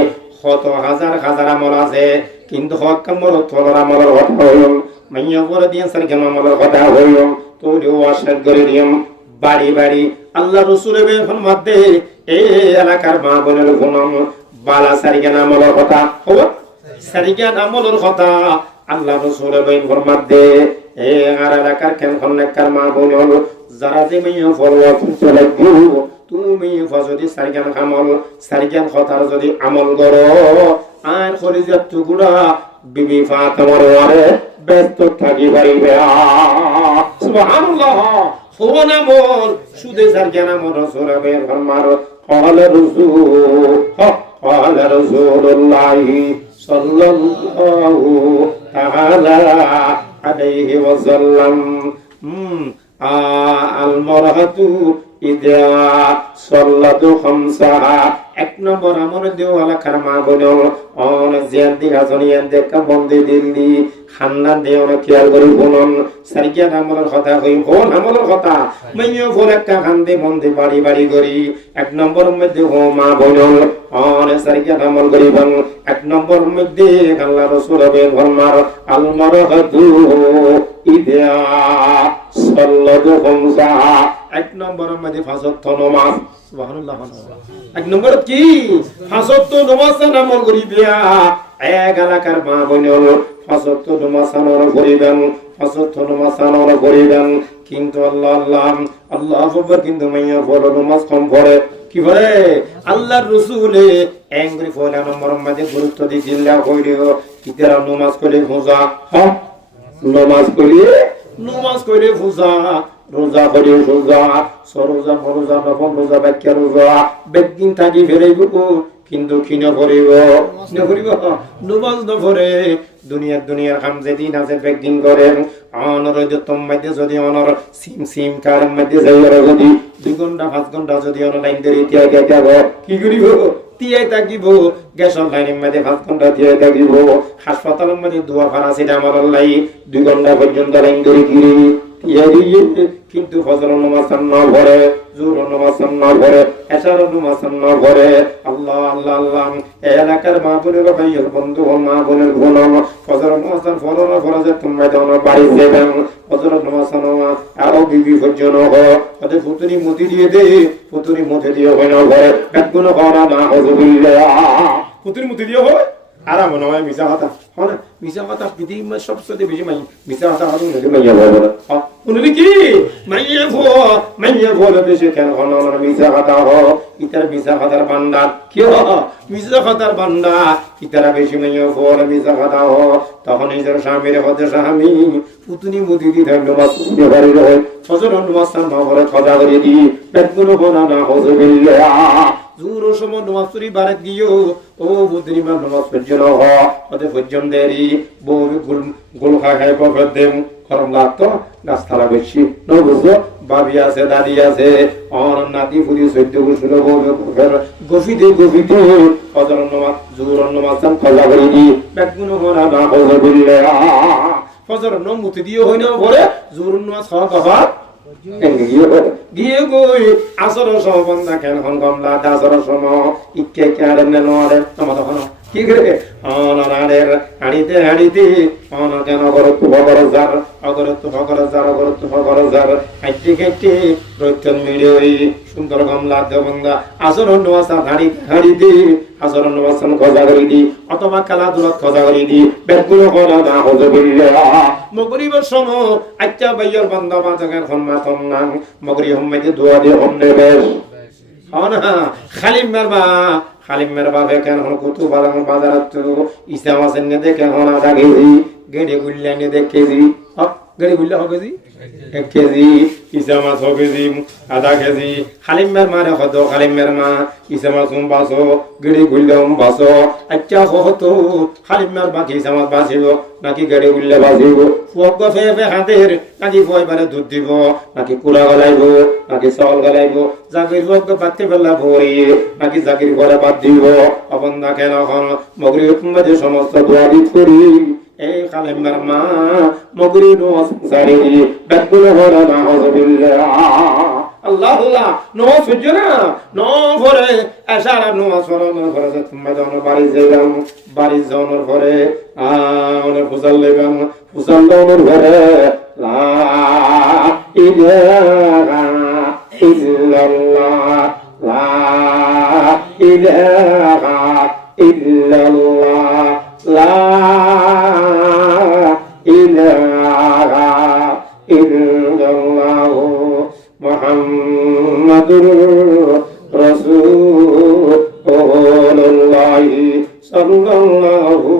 কত হাজার হাজার আমল আছে কিন্তু হক মরত বলার আমলের কথা হইল মাইয় বলে দিয়ে সারি জ্ঞান আমলের কথা হইল তো ওয়াশাদ করে দিম বাড়ি বাড়ি আল্লাহ রাসূলের বেফন মধ্যে এই এলাকার মা বোনের গুণম বালা সারিগান আমলের কথা হবে সারিগান আমলের কথা আল্লাহ রাসূলের বেফন মধ্যে এই আর এলাকার কেন খন্নেকার মা বোন যারা যে মেয়ে ফলওয়া চলে গিয়ে তুমি যদি সারিগান আমল সারিগান কথার যদি আমল করো আর খলিজাত টুকুরা বিবি ফাতেমার ওয়ারে ব্যস্ত থাকি পারিবে সুবহানাল্লাহ ফোন আমল সুদে সারগান আমল রাসূলের ফরমান قال رسول الله صلى الله تعالى عليه وسلم المرأة إذا صلت خمسها এক নম্বর আমল দেওয়ালা কারমা বলো অন জিয়াদি হাসনিয়ান দেখা বন্দে দিল্লি খান্নান দেও না খেয়াল করে বলুন সারিয়া আমলের কথা কই কোন আমলের কথা মাইও ফোন একটা খান্দে বন্দে বাড়ি বাড়ি করি এক নম্বর মধ্যে ও মা বলুন অন সারিয়া আমল করিবেন এক নম্বর মধ্যে আল্লাহ রাসূল ফরমার আল মারহাতু ইদা সাল্লাতু খামসা এক নম্বর মধ্যে ফাজত নামাজ সুবহানাল্লাহ এক নম্বর কি ফাজত নামাজ আমল করিবিয়া এক এলাকার মা বোন ফাজত নামাজ আমল করিবেন ফাজত নামাজ আমল করিবেন কিন্তু আল্লাহ আল্লাহ আল্লাহ আকবার কিন্তু মাইয়া পড়ো নামাজ কম পড়ে কি বলে আল্লাহর রাসূলে এঙ্গরি ফলা নম্বর মধ্যে গুরুত্ব দিছিলা কইলো কিতারা নামাজ করে পূজা হ্যাঁ নামাজ করে পূজা রোজা করে রোজা সরোজা ফরোজা নফল রোজা ব্যাখ্যা রোজা বেদিন থাকি ফেরাইব কিন্তু কি নকরিব নমাজ নপড়ে দুনিয়ার কাম যেদিন আছে বেদিন করেন অনর তোমাইতে যদি অনর সিম কারের মধ্যে যাই যদি 2 ঘন্টা 5 ঘন্টা যদি অনলাইন ধরে তিয়াই যাব কি করিব তিয়াই থাকিব গ্যাসের লাইনের মধ্যে 5 ঘন্টা তিয়াই থাকিব হাসপাতালের মধ্যে দোয়া প্যারাসিটামল লাই 2 ঘন্টা পর্যন্ত লাইন ধরে গিরি কি কিন্তু ফজর নামাজ না পড়ে, জোহর নামাজ না পড়ে, এশার নামাজ না পড়ে। আল্লাহ আল্লাহ আল্লাহ, এই এলাকার মা বোনের ভাইয়ের বন্ধু মা বোনের বোন, ফজর নামাজ পড়ো না পড়া যায় তোমরা যেন বাড়ি যাবেন। ফজর নামাজ নামাজ আরো বিবি পর্যন্ত হয় ওদের ফুতুনি মতি দিয়ে দে, ফুতুনি মতি দিয়ে হয় না ঘরে একগুলো করা না হজবিল্লাহ, ফুতুনি মতি দিয়ে হয় আর মনে হয় মিশা কথা হয় না। মিশা কথা পৃথিবীর সবচেয়ে বেশি মাই মিশা কথা হবে মাইয়া বলবো না উনি কি মাইয়া বলে বেশি কেন হন মিশা কথা হ ইতার মিশা কথার বান্দার কি হ মিশা কথার বান্দা ইতারা বেশি মাইয়া বলে মিশা কথা হ। তখন নিজের স্বামীর হতে স্বামী পুতুনি মুদি দি থাকলো মাস ব্যবহারই রয় ফজর নামাজ না বলে খজা করে দি পেটগুলো বনা না হজবিল্লাহ। জোর সময় নামাজ পড়ি বারে দিও ও বুদ্ধিমান নামাজ পর্যন্ত হ ওদের পর্যন্ত দেরি বউ গোল খাই পকেট দেম গরম লাগতো গাছতলা বেশি ন বুঝলো বাবি আছে দাদি আছে অন নাতি ফুদি সৈদ্য গুছিল গফিতে গফিতে ফজর নামাজ জোর নামাজ খজা করে দি পেটগুলো বনা না হজবিল্লাহ। ফজর নমুতি দিও হয় না পরে জোর নামাজ খাওয়া খাওয়া গিয়ে গই আসর সবন্দা কেন কমলা দাসর সম ইকে কারে নরে তোমার তখন কি করে অনারের হাড়িতে হাড়িতে অন কেন করত ভগর জার অগরত ভগর জার অগরত ভগর জার হাইতে হাইতে রক্ষণ মিড়ি সুন্দর কমলা দেবন্দা আসর নওয়াসা হাড়ি হাড়িতে আসর নওয়াসন খজা করে দি অথবা খেলা দুলত খজা করে দি বেগুলো করা না হজবিল্লাহ। মগরিবের সময় আচ্ছা ভাইয়ের বান্দা বাজার সম্মাতন নাম মগরি হম্মাইতে দোয়া দিয়ে হমনে বেশ না খালিম মেরবা খালিম মেরবা কেন কুতু বাজার ইসলাম আছেন নে দেখে হন আধা কেজি গেড়ে গুল্লা নে দেখ কেজি গেড়ে গুল্লা হ কেজি 1 কেজি ইসা মাছ হ কেজি আধা কেজি খালিম মের মারে হদ খালিম মের মা ইসা মাছ বাসো গেড়ে গুল্লা বাসো আচ্ছা হতো খালিম মের বাকি ইসা মাছ বাসিব নাকি গেড়ে গুল্লা বাসিব ফুক ফে হাতের নাকি ফয়বারে দুধ দিব নাকি কুড়া গলাইব নাকি চাউল গলাইব জাগির ফুক বাতে বেলা ভরি নাকি জাগির ঘরে বাদ দিব অবন্দা কেন এখন মগরি উম্মতে সমস্ত দোয়া দি করি এই খালিমের মা মগরি নওয়াজ সারি বেগুলো হরা না হজবিল্লাহ। আল্লাহ আল্লাহ নওয়াজ হচ্ছে না নওয়াজ পড়ে এশার নওয়াজ পড়ানোর পরে তোমরা যখন বাড়ি যাইলাম বাড়ি যাওয়ার পরে ওনার ফুসাল লেগাম ফুসাল দেওয়ার পরে লা ইলাহা ইল্লাল্লাহ লা ইলাহা ইল্লাল্লাহ লা ইলাহা ইল্লাল্লাহ মুহাম্মাদুর রাসূলুল্লাহ সাল্লাল্লাহু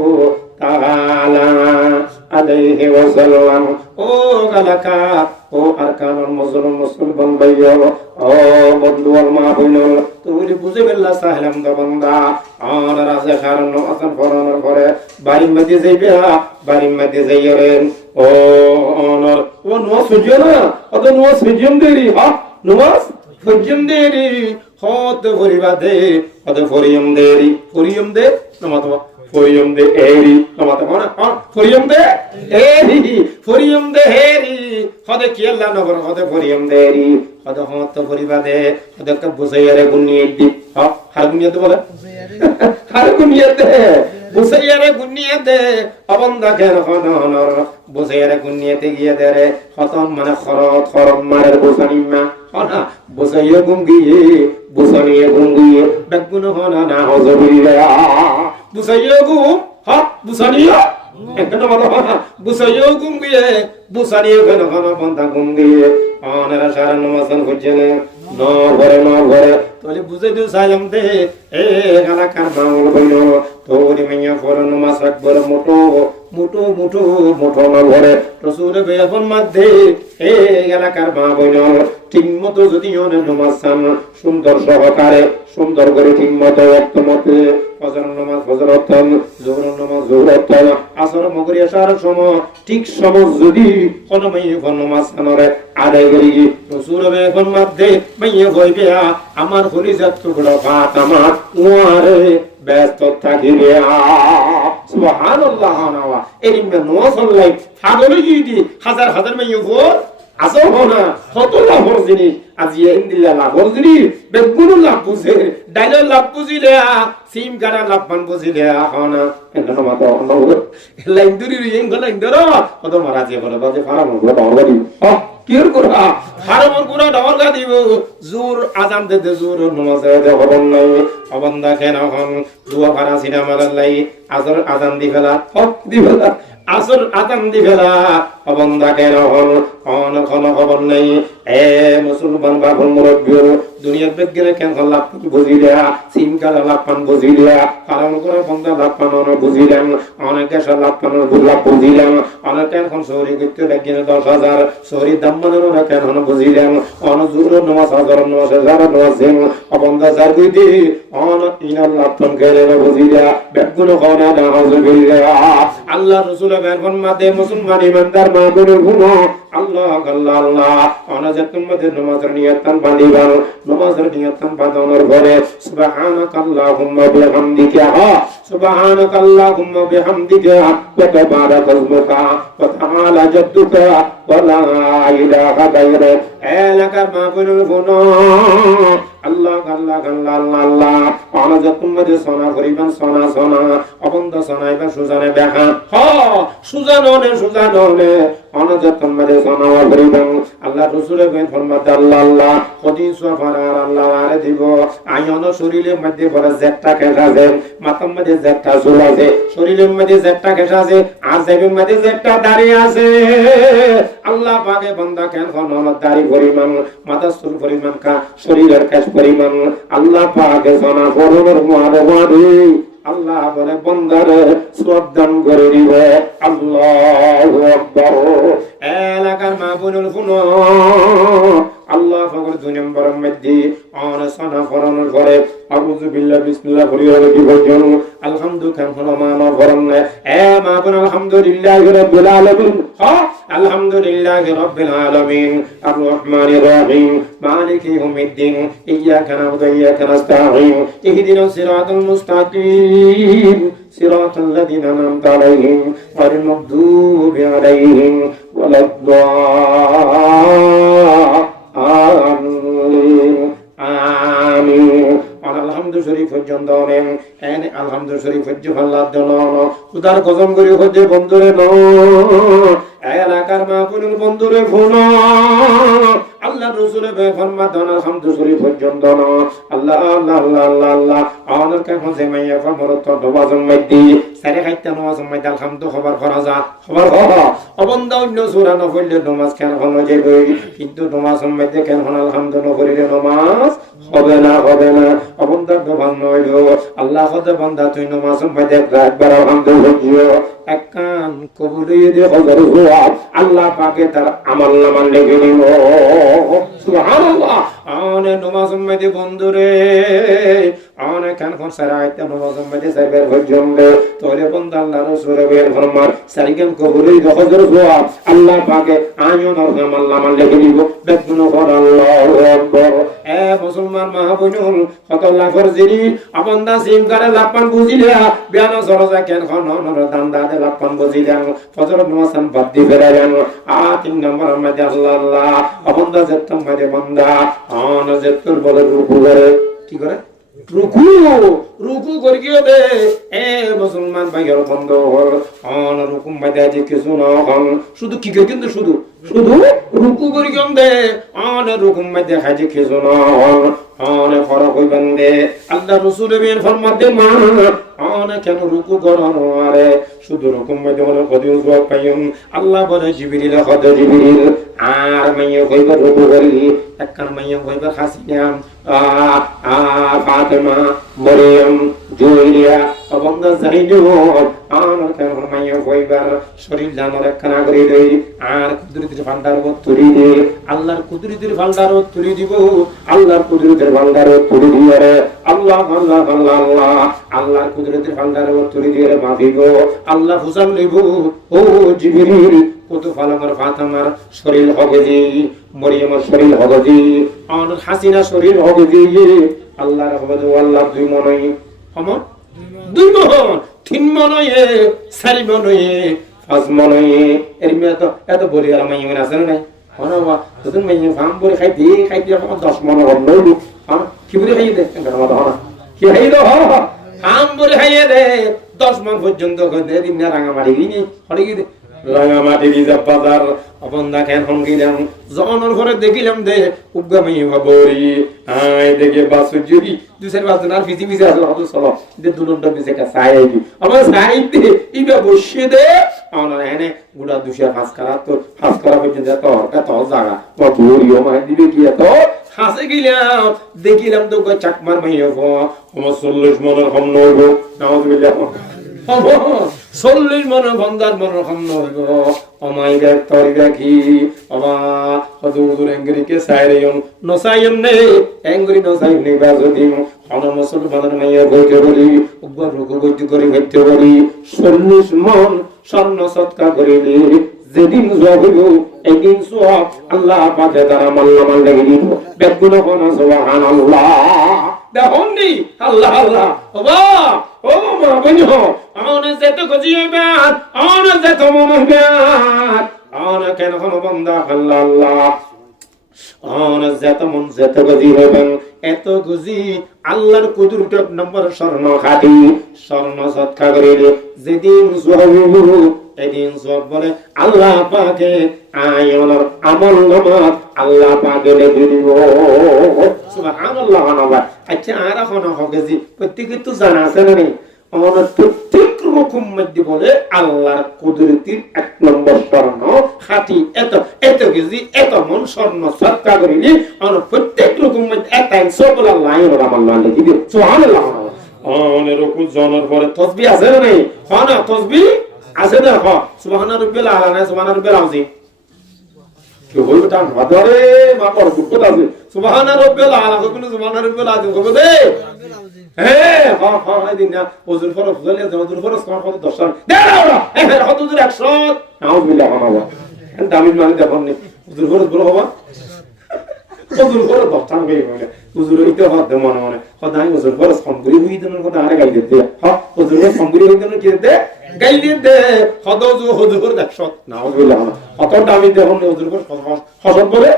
তাআলা আলাইহি ওয়াসাল্লাম। ও গালাকা ও আরকানুল মুসলমান ভাইয়া ও বন্ধু আল মাহবুল তুমি বুঝে বেল্লা সাহেলাম দবন্দা আর রাজা কারণ আসান ফরানোর পরে বাড়ির মধ্যে যাইবে বাড়ির মধ্যে যাইয়েন ও অনর ও নোয়া সূর্য না অত নোয়া সূর্যম দেরি হ্যাঁ নোয়া সূর্যম দেরি হত পরিবাদে অত ফরিয়ম দেরি ফরিয়ম দে নমাতবা ফরিয়ম দে এরি নমাত না ফরিয়ম দে এরি ফরিয়ম দে হেরি হদে কি আল্লাহ নগর হদে ফরিয়ম দেরি হদে হত পরিবাদে হদে কা বুসাইয়ারে গুনিয়ে দি হার গুনিয়ে দে বলে হার গুনিয়ে দে বুসাইয়ারে গুনিয়ে দে অবন্দা কেন হনর বুসাইয়ারে গুনিয়েতে গিয়ে দে রে হতন মানে খরম মারের বুসানিমা হনা বুসাইয়া গুঙ্গিয়ে বুসানিয়ে গুঙ্গিয়ে বেগুনো হনা না হজবিল্লাহ। বুসাইয়া গু হা বুসানিয়া একটা বলো হনা বুসাইয়া গুঙ্গিয়ে বুসানিয়ে কেন হনা বন্দা গুঙ্গিয়ে অনেরা সারা নমাসান হচ্ছেনে ন ঘরে তোলে বুঝে দিও সালাম দে এ গালা কার বাউল কইলো তোরি মাইয়া ফরন মাস আকবর মোটো মোটো মোটো মোটো না ঘরে রসুল বেফন মধ্যে এ গালা কার বা বইলো ঠিকমতো যদি ওনে নমাসান সুন্দর সহকারে সুন্দর করে ঠিকমতো ওয়াক্তমতে ফজর নামাজ ফজরতন যোহর নামাজ যোহরতন আসর মগরিব এশার সময় ঠিক সময় যদি কোন মাইয়া ফন নামাজ কানরে আদায় করি রসুল বেফন মধ্যে মাইয়া হইবে আমার কলিজাত টুকরা ভাত আমার ওয়ারে ব্যস্ত থাকিবে সুবহানাল্লাহ নাওয়া এরিমে নোয়াসাল্লাই ফাগলে গিদি হাজার হাজার মাইয়া ফর আসো না কত লাভর জিনিস আজি ইন্দিল্লা লাভর জিনিস বেগুন লাভ বুঝে ডাইলের লাভ বুঝিলে সিম কাটা লাভ পান বুঝিলে হনা এখানে মাতো লাইন দূরি লাইন ধরো কত মারা যে বলে বাজে ফারাম দরগাদি কির করা ফারাম কুরা দরগা দিব জোর আজান দে জোর নমাজে দে হবন নাই অবন্দা কেন হন দুয়া ফারা সিনেমা লাই আসর আজান দি ফেলা হক দি ফেলা আসর আজান দি ফেলা অবন্দা কেন হন অন কোন খবর নাই এ মুসলমান বাবুর মুরব্বী দুনিয়ার বেগরে কেন লাভ বুঝিলা সিম কালা লাভ পান বুঝিলা কারণ করে বন্ধা লাভ পান বুঝিলাম অনেক দেশ লাভ পান লাভ বুঝিলাম অনেক এখন শহরে করতে লাগিয়ে 10,000 শহরে দাম মানানো কেন বুঝিলাম অনেক জোর 9,000 অবন্ধা যার দুইটি অনেক ইনার লাভ পান গেলে বুঝিলা বেগুন খাওয়া না বুঝিলা আল্লাহ রাসূল বেরখন মাদে মুসলমান ইমানদার মা বলে ঘুমো আল্লাহ আল্লাহ আল্লাহ অনাজাত তোমাদের নামাজের নিয়তন বাঁধিবান নামাজের নিয়তন বাঁধানোর পরে সুবহানাকাল্লাহুম্মা বিহামদিকা সুবহানাকাল্লাহুম্মা বিহামদিকা ওয়া তাবারাকা ইসমুকা ওয়া তাআলা জাদ্দুকা ওয়া লা ইলাহা গায়রুক এলাকার মাহফিলের গুনো আল্লাহ আল্লাহ আল্লাহ আল্লাহ আল্লাহ অনাজাত তোমাদের সোনা করিবান সোনা সোনা অবন্ধ সোনাইবা সুজানে দেখা হ সুজাননে অনাজাত তোমাদের সোনা করিবান আল্লাহ রাসূলের ফরমাত আল্লাহ আল্লাহ খদিস ফারার আল্লাহ আরে দিব আয়ন শরীরের মধ্যে বড় জেটটা কেটাছে মাথার মধ্যে জেটটা চুল আছে শরীরের মধ্যে জেটটা কেটাছে আজেবের মধ্যে জেটটা দাঁড়িয়ে আছে আল্লাহ পাকে বান্দা কেন আমার দাড়ি পরিমাণ মাথা চুল পরিমাণ কা শরীরের কাজ পরিমাণ আল্লাহ পাকে জানা পরমের মহাদেবাদি আল্লাহ বলে বান্দারে শ্রদ্ধান করে দিবে আল্লাহু আকবার এলাকার মাহবুবুল ফুনো আল্লাহ পাকের 2 নম্বরের মধ্যে অনসানা ফরানোর পরে আউযু বিল্লাহি বিসমিল্লাহ বলিয়া কি বলছেন আলহামদুলিল্লাহ ফরমানা ফরমনে এ মাহবুব আলহামদুলিল্লাহি রাব্বিল আলামিন আলহামদুলিল্লাহি রাব্বিল আলামিন আর রহমানির রহিম মালিকি ইয়াউমিদ্দিন ইয়াকা না'বুদু ওয়া ইয়াকা নাস্তাঈন ইহদিনাস সিরাতাল মুস্তাকিম সিরাতাল লাযিনা আন'আমতা আলাইহিম গায়রিল মাগদুবি আলাইহিম ওয়ালাদ-দাল্লিন আমিন আলহামদু শরীফ জন্দনে এনে আলহামদু শরীফ আল্লাহ দনন খুদার কসম করি হতে বন্ধুরে ন এলাকার মাহফিলের বন্ধুরে ফোন আল্লাহ রাসূলের ফরমাত আলহামদু শরীফ জন্দন আল্লাহ আল্লাহ আল্লাহ আল্লাহ আল্লাহ আমাদের কাছে জামাইয়া ফরমাত দবাজন মাইদি সারে খাইতে নামাজ মাইদি আলহামদু খবর করা যা খবর করা অবন্ধ অন্য সূরা না পড়লে নামাজ কেন হলো যাবে কিন্তু নামাজ মাইদি কেন হলো আলহামদু না পড়লে নামাজ হবে না অবন্ধ দবান নইল আল্লাহ খোদা বান্দা তুই নামাজ মাইদি একবার আলহামদুলিল্লাহ এক কান কবুল দিয়ে হজর হুয়া আল্লাহ পাকে তার আমল নামা লিখে নিল সুবহানাল্লাহ আনে নামাজ মাইদি বন্ধুরে আনে কান কোন সারাইতে নামাজ মাইদি সাইবার পর্যন্ত তোরে বান্দা আল্লাহ রাসূলের ফরমান সারিগাম কবুল দিয়ে হজর হুয়া আল্লাহ পাকে আয়ন আর আমল নামা লিখে দিব বেগুন কর আল্লাহু আকবার এ মুসলমান মাহবুবুল কতল্লাহ ফরজিনি আপনদা সিম করে লাপান বুঝিলা বিয়ান সরজা কেন খনন দান্দা দে লাপান বুঝিলাম ফজর নামাজ বাদ দি ফেরালেন 3 নম্বর মধ্যে আল্লাহ আল্লাহ আপনদা যেতম মধ্যে বান্দা আন যেতর বলে রূপ করে কি করে রুকু করিয়ে দে এ মুসলমান ভাইয়ের বন্ধ হল অন রুকুম মধ্যে যে কিছু না হন শুধু কি কিন্তু শুধু রুকু করিয়ে দে অন রুকুম মধ্যে খাইছে কিছু না হন অন ফরক হইবেন দে আল্লাহ রাসূলের ফরমান দে মা অন কেন রুকু করানো আরে শুধু রুকুম মধ্যে হলো কদিন জবাব পাইম আল্লাহ বলে জিবরিল খদ জিবরিল আর মাইয়া কইবা রুকু করি একখান মাইয়া কইবা হাসিনাম ফাতেমা মরিয়ম জুলিয়া অবন্ধা জাইনব আর কেন মাইয়া কইবার শরীর জানোর একখানা করে দেই আর কুদরতের ভান্ডার তুলি দে আল্লাহর কুদরতের ভান্ডার তুলি দিব আল্লাহর কুদরতের ভান্ডার তুলি দিয়ে আল্লাহ আল্লাহ আল্লাহ আল্লাহ আল্লাহর কুদরতের ভান্ডার তুলি দিয়ে মাফিব আল্লাহ ফুসাল লিব ও জিবরিল কত ফালামার ফাতেমার শরীর হবে জি মরিয়মের শরীর হবে জি আর হাসিনা শরীর হবে জি আল্লাহর হবে আল্লাহ দুই মনই হম দুই মন তিন মনই চারি মনই পাঁচ মনই এর মেয়ে তো এত বলি আর মাইন আছে না হনবা তুমি মেয়ে ফাম করে খাইতে আমার 10 মন হলো কি বলে খাইয়ে দে আমার হনা কি খাইয়ে দাও ফাম করে খাইয়ে দে 10 মন পর্যন্ত করে দিন না রাঙামাটি গিয়ে হড়ে গিয়ে রাঙামাটি রিজার্ভ বাজার অবন্ধা কেন হঙ্গিলাম জনের ঘরে দেখিলাম দে উগামি হবরি আই দেখে বাসু জুরি দুসের বাজনার ফিজি ফিজি আসলো হতো চলো দে দুলন্ডা বিসে কা সাইবি আমার সাইতে ইবা বসে দে আমার এনে গুড়া দুশা ফাস করা তো ফাস করা পর্যন্ত তো এত জায়গা তো বড়িও মাই দিবে কি এত হাসে গিলাম দেখিলাম তো চাকমার মাইয়া আমার 40 মনের কম নইব নাউজুবিল্লাহ 40 মনের বন্দার মনের কম নইব অমাইগা তরিগা কি অবা হদুর এঙ্গরিকে সাইরিয়ন নসাইয়ন নে এঙ্গরি নসাইয়ন নে বাজদিম অনা মুসলমানের মাইয়া বইতে বলি উপর রুকু বইতে করি হইতে বলি 40 মন স্বর্ণ সৎকা করিলে যেদিন জহিব একদিন সওয়াব আল্লাহ পাকে তারা মাল্লা মাল্লা গিয়ে বেগুন কোন সুবহানাল্লাহ দেখুননি আল্লাহ আল্লাহ ওবা ও মা বন্ধু আনে যেত গজি হইবা আনে যেত মন হইবা আনে কেন কোন বান্দা আল্লাহ আল্লাহ আনে যেত মন যেত গজি হইবেন এত গজি আল্লাহর কুদরত নম্বর স্বর্ণ খাটি স্বর্ণ সৎকা করিলে যেদিন জহিব এদিন সব বলে আল্লাহ পাকে আয়নার আমল নামাত আল্লাহ পাকে লিখে দিব সুবহানাল্লাহ আনাবা আচ্ছা আর এখন হবে যে প্রত্যেকে তো জানা আছে না নেই আমাদের প্রত্যেক রকম মধ্যে বলে আল্লাহর কুদরতির এক নম্বর স্বর্ণ খাঁটি এত এত কেজি এত মন স্বর্ণ সৎকা করিলি আমরা প্রত্যেক রকম মধ্যে এটাই সব বলে আল্লাহ আয়নার আমল নামাত লিখে দিব সুবহানাল্লাহ অনেক রকম জনের পরে তসবিহ আছে না নেই হ্যাঁ না তসবিহ আছে না হ সুবহান রাব্বিল আলা না সুবহান রাব্বিল আযীম কি বলবো তা মাদারে মা পড় দুঃখ আছে সুবহান রাব্বিল আলা কোন সুবহান রাব্বিল আযীম কবে দে হ্যাঁ হ্যাঁ হ্যাঁ দিন না ওজুর ফরজ হলে ওজুর ফরজ কোন কত 10 দে ওরা হ্যাঁ হদুর 100 নাউযুবিল্লাহ বাবা দামি মানে দেখুন নি ওজুর ফরজ বড় বাবা ওজুর ফরজ দস্তান গই বলে ওজুর ইতে হাত মনে মনে খদাই ওজুর ফরজ কম করি হই দেন কথা আরে গাই দে হ্যাঁ ওজুর কম করি হই দেন কি দে গাইলি দে হদজু হদুর 100 নাউযুবিল্লাহ কত দামি দেখুন ওজুর ফরজ হসব বলে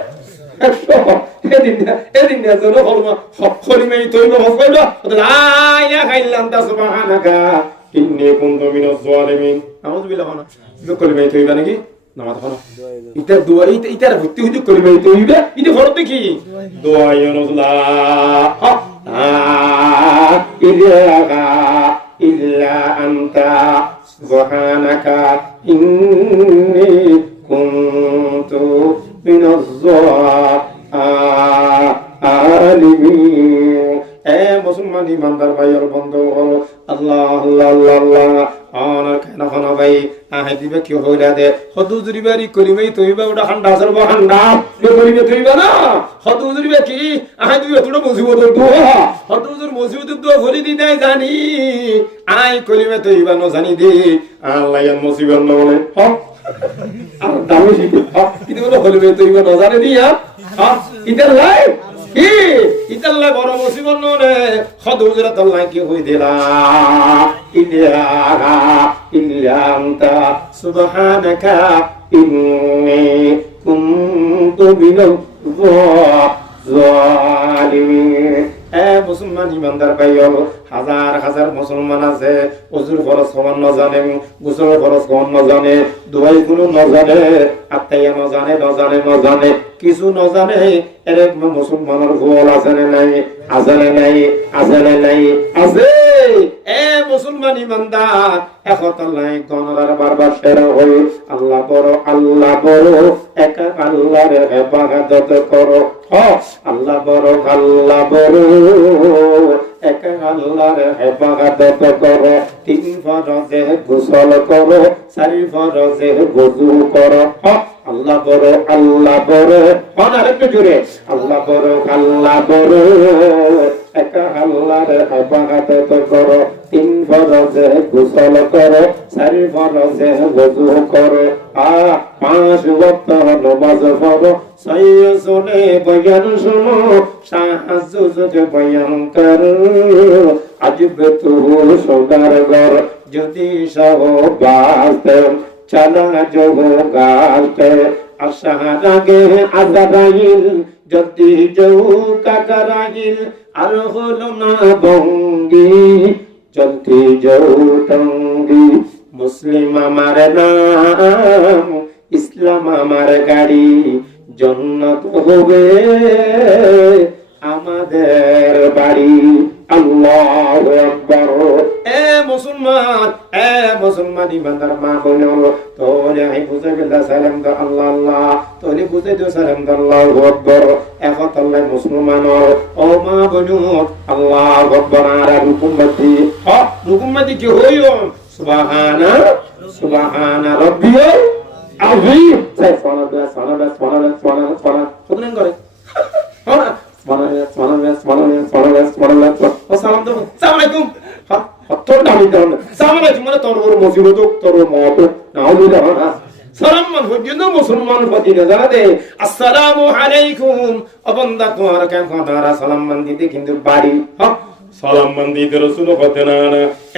100 এদিন না জোর হলমা হকরি মেই তৈব হফাইবা লা ইলাহা খাইল্লা আনতা সুবহানাকা ইন্নী কুনতু মিনাজ জালিমিন নাউযুবিল্লাহ না কলি মেই তৈবা নাকি নামাজ পড়ো এটা দোয়া ইতার ভর্তি হইতে কলি মেই তৈবা ইতে ফরতে কি দোয়া ইয়া রাসূলুল্লাহ ইলাহা ইল্লা আনতা সুবহানাকা ইন্নী কুনতু মিনাজ জালিমিন এ মুসলমান ইমানদার ভাইয়ের বন্ধু আল্লাহ আল্লাহ আল্লাহ আল্লাহ আনার কেন হনা ভাই আহে দিবে কি হইরা দে হদুজুরি বাড়ি করিবেই তইবা ওটা হান্ডা সর্ব হান্ডা বে করিবে তইবা না হদুজুরি বে কি আহে দিবে তোড় মুসিবত দোয়া হদুজুর মুসিবত দোয়া ভরি দি নাই জানি আই করিবে তইবা ন জানি দে আল্লাহ এর মুসিবত ন বলে হ আর দামি শিখে কিন্তু বলে হলিবে তইবা ন জানি দিয়া হ্যাঁ ইতার লাই কি ইতার লাই বড় মুসিবত ন রে হদুজুরা আল্লাহ কি হই দিলা ইলাহা ইল্লা আনতা সুবহানাকা ইন্নী কুনতু মিনাজ জালিমিন এ মুসলমান ইমানদার ভাইও হাজার হাজার মুসলমান আছে ওজুর ফরজ সমান না জানে গোসল ফরজ সমান না জানে দোয়াই কোনো না জানে আত্মাইয়া না জানে না জানে না জানে কিছু না জানে এরক মুসলমানের গোল আছে না নাই আছে না নাই আছে না নাই আছে এ মুসলমান ইমানদার একতাল্লাহ গণরার বারবার সেরা হই আল্লাহ বড় একা আল্লাহর ইবাদত করো আল্লাহ বড় একা আল্লাহর ইবাদত করো তিন ফরজে গোসল করো চারি ফরজে ওযু করো আল্লাহ বড় আরেকটু জোরে আল্লাহ বড় একা আল্লাহর ইবাদত করো তিন ফরজে গোসল করো চারি ফরজে ওযু করো পাঁচ ওয়াক্ত নামাজ পড়ো সাইয়্যিদুনে বয়ান শুনো সাহায্য যোগে বয়ান করো আজবে তু সৌদাগর যদি সহ বাস্তে চলা যোগ গাতে আশার আগে আজারাইল যদি যাও কাকারাইল আর হলো না বঙ্গি যদি যাও টঙ্গি মুসলিম আমার নাম ইসলাম আমার গাড়ি জান্নাত হবে আমাদের বাড়ি আল্লাহু আকবার এ মুসলমান ইমানদার মা বোনো তোরে আই বুঝে গেলা সালাম দা আল্লাহ আল্লাহ তোরে বুঝে দিও সালাম দা আল্লাহু আকবার এখন আল্লাহ মুসলমান ও মা বোনো আল্লাহু আকবার আর রুকুমতি কি হইও সুবহানা রাব্বিয়াল আযীম সাই সুবহানাল্লাহ সুবহানাল্লাহ কতদিন করে হ্যাঁ সালাম দাও আসসালামু আলাইকুম হ্যাঁ তোর দামি দাও সালাম আলাইকুম মানে তোর ওর মুসিবত তোর মত নাউজুবিল্লাহ সালাম মান হইলো মুসলমান ফজিলে জানাতে আসসালামু আলাইকুম অবন্দা তোমার কেন কথারা সালাম মান দিতে কিন্তু বাড়ি হ্যাঁ সালাম মান দিতে রাসূল কথা না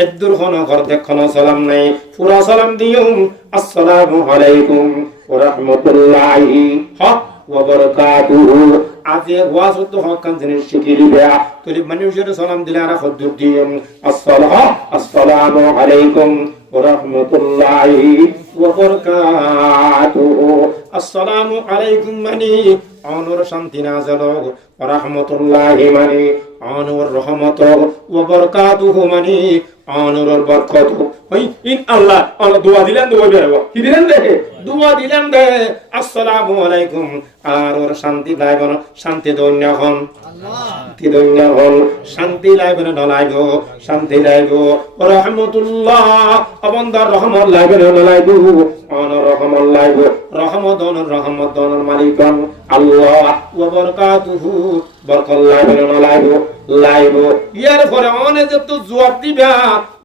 এদুর কোন ঘর দেখনো সালাম নাই পুরা সালাম দিও আসসালামু আলাইকুম ওয়া রাহমাতুল্লাহি হ্যাঁ ওয়া বারাকাতুহু আজে ওয়াজ তো হকান জিনিস শিখিলি বেয়া তুই মানুষের সালাম দিলে আর খদ্দুর দিও আসসালামু আলাইকুম ওয়া রাহমাতুল্লাহি ওয়া বারাকাতুহু আসসালামু আলাইকুম মানে অনুর শান্তি নাযিল ওয়া রাহমাতুল্লাহি মানে অনুর রহমত ওয়া বারাকাতুহু মানে অনুর বরকত ওই ইন আল্লাহ দোয়া দিলেন দোয়া বেরো কি দিলেন দেখে দোয়া দিলেন দে আসসালামু আলাইকুম আর ওর শান্তি লাইবন শান্তি দন্য হন শান্তি দন্য হন শান্তি লাইবন নলাইব শান্তি লাইব রহমতুল্লাহ অবন্দার রহমত লাইবন নলাইব অন রহমত লাইব রহমত দনের মালিকন আল্লাহ ওয়া বারাকাতুহু বরকত লাইবন নলাইব ইয়ার পরে অনে যে তো জবাব দিবা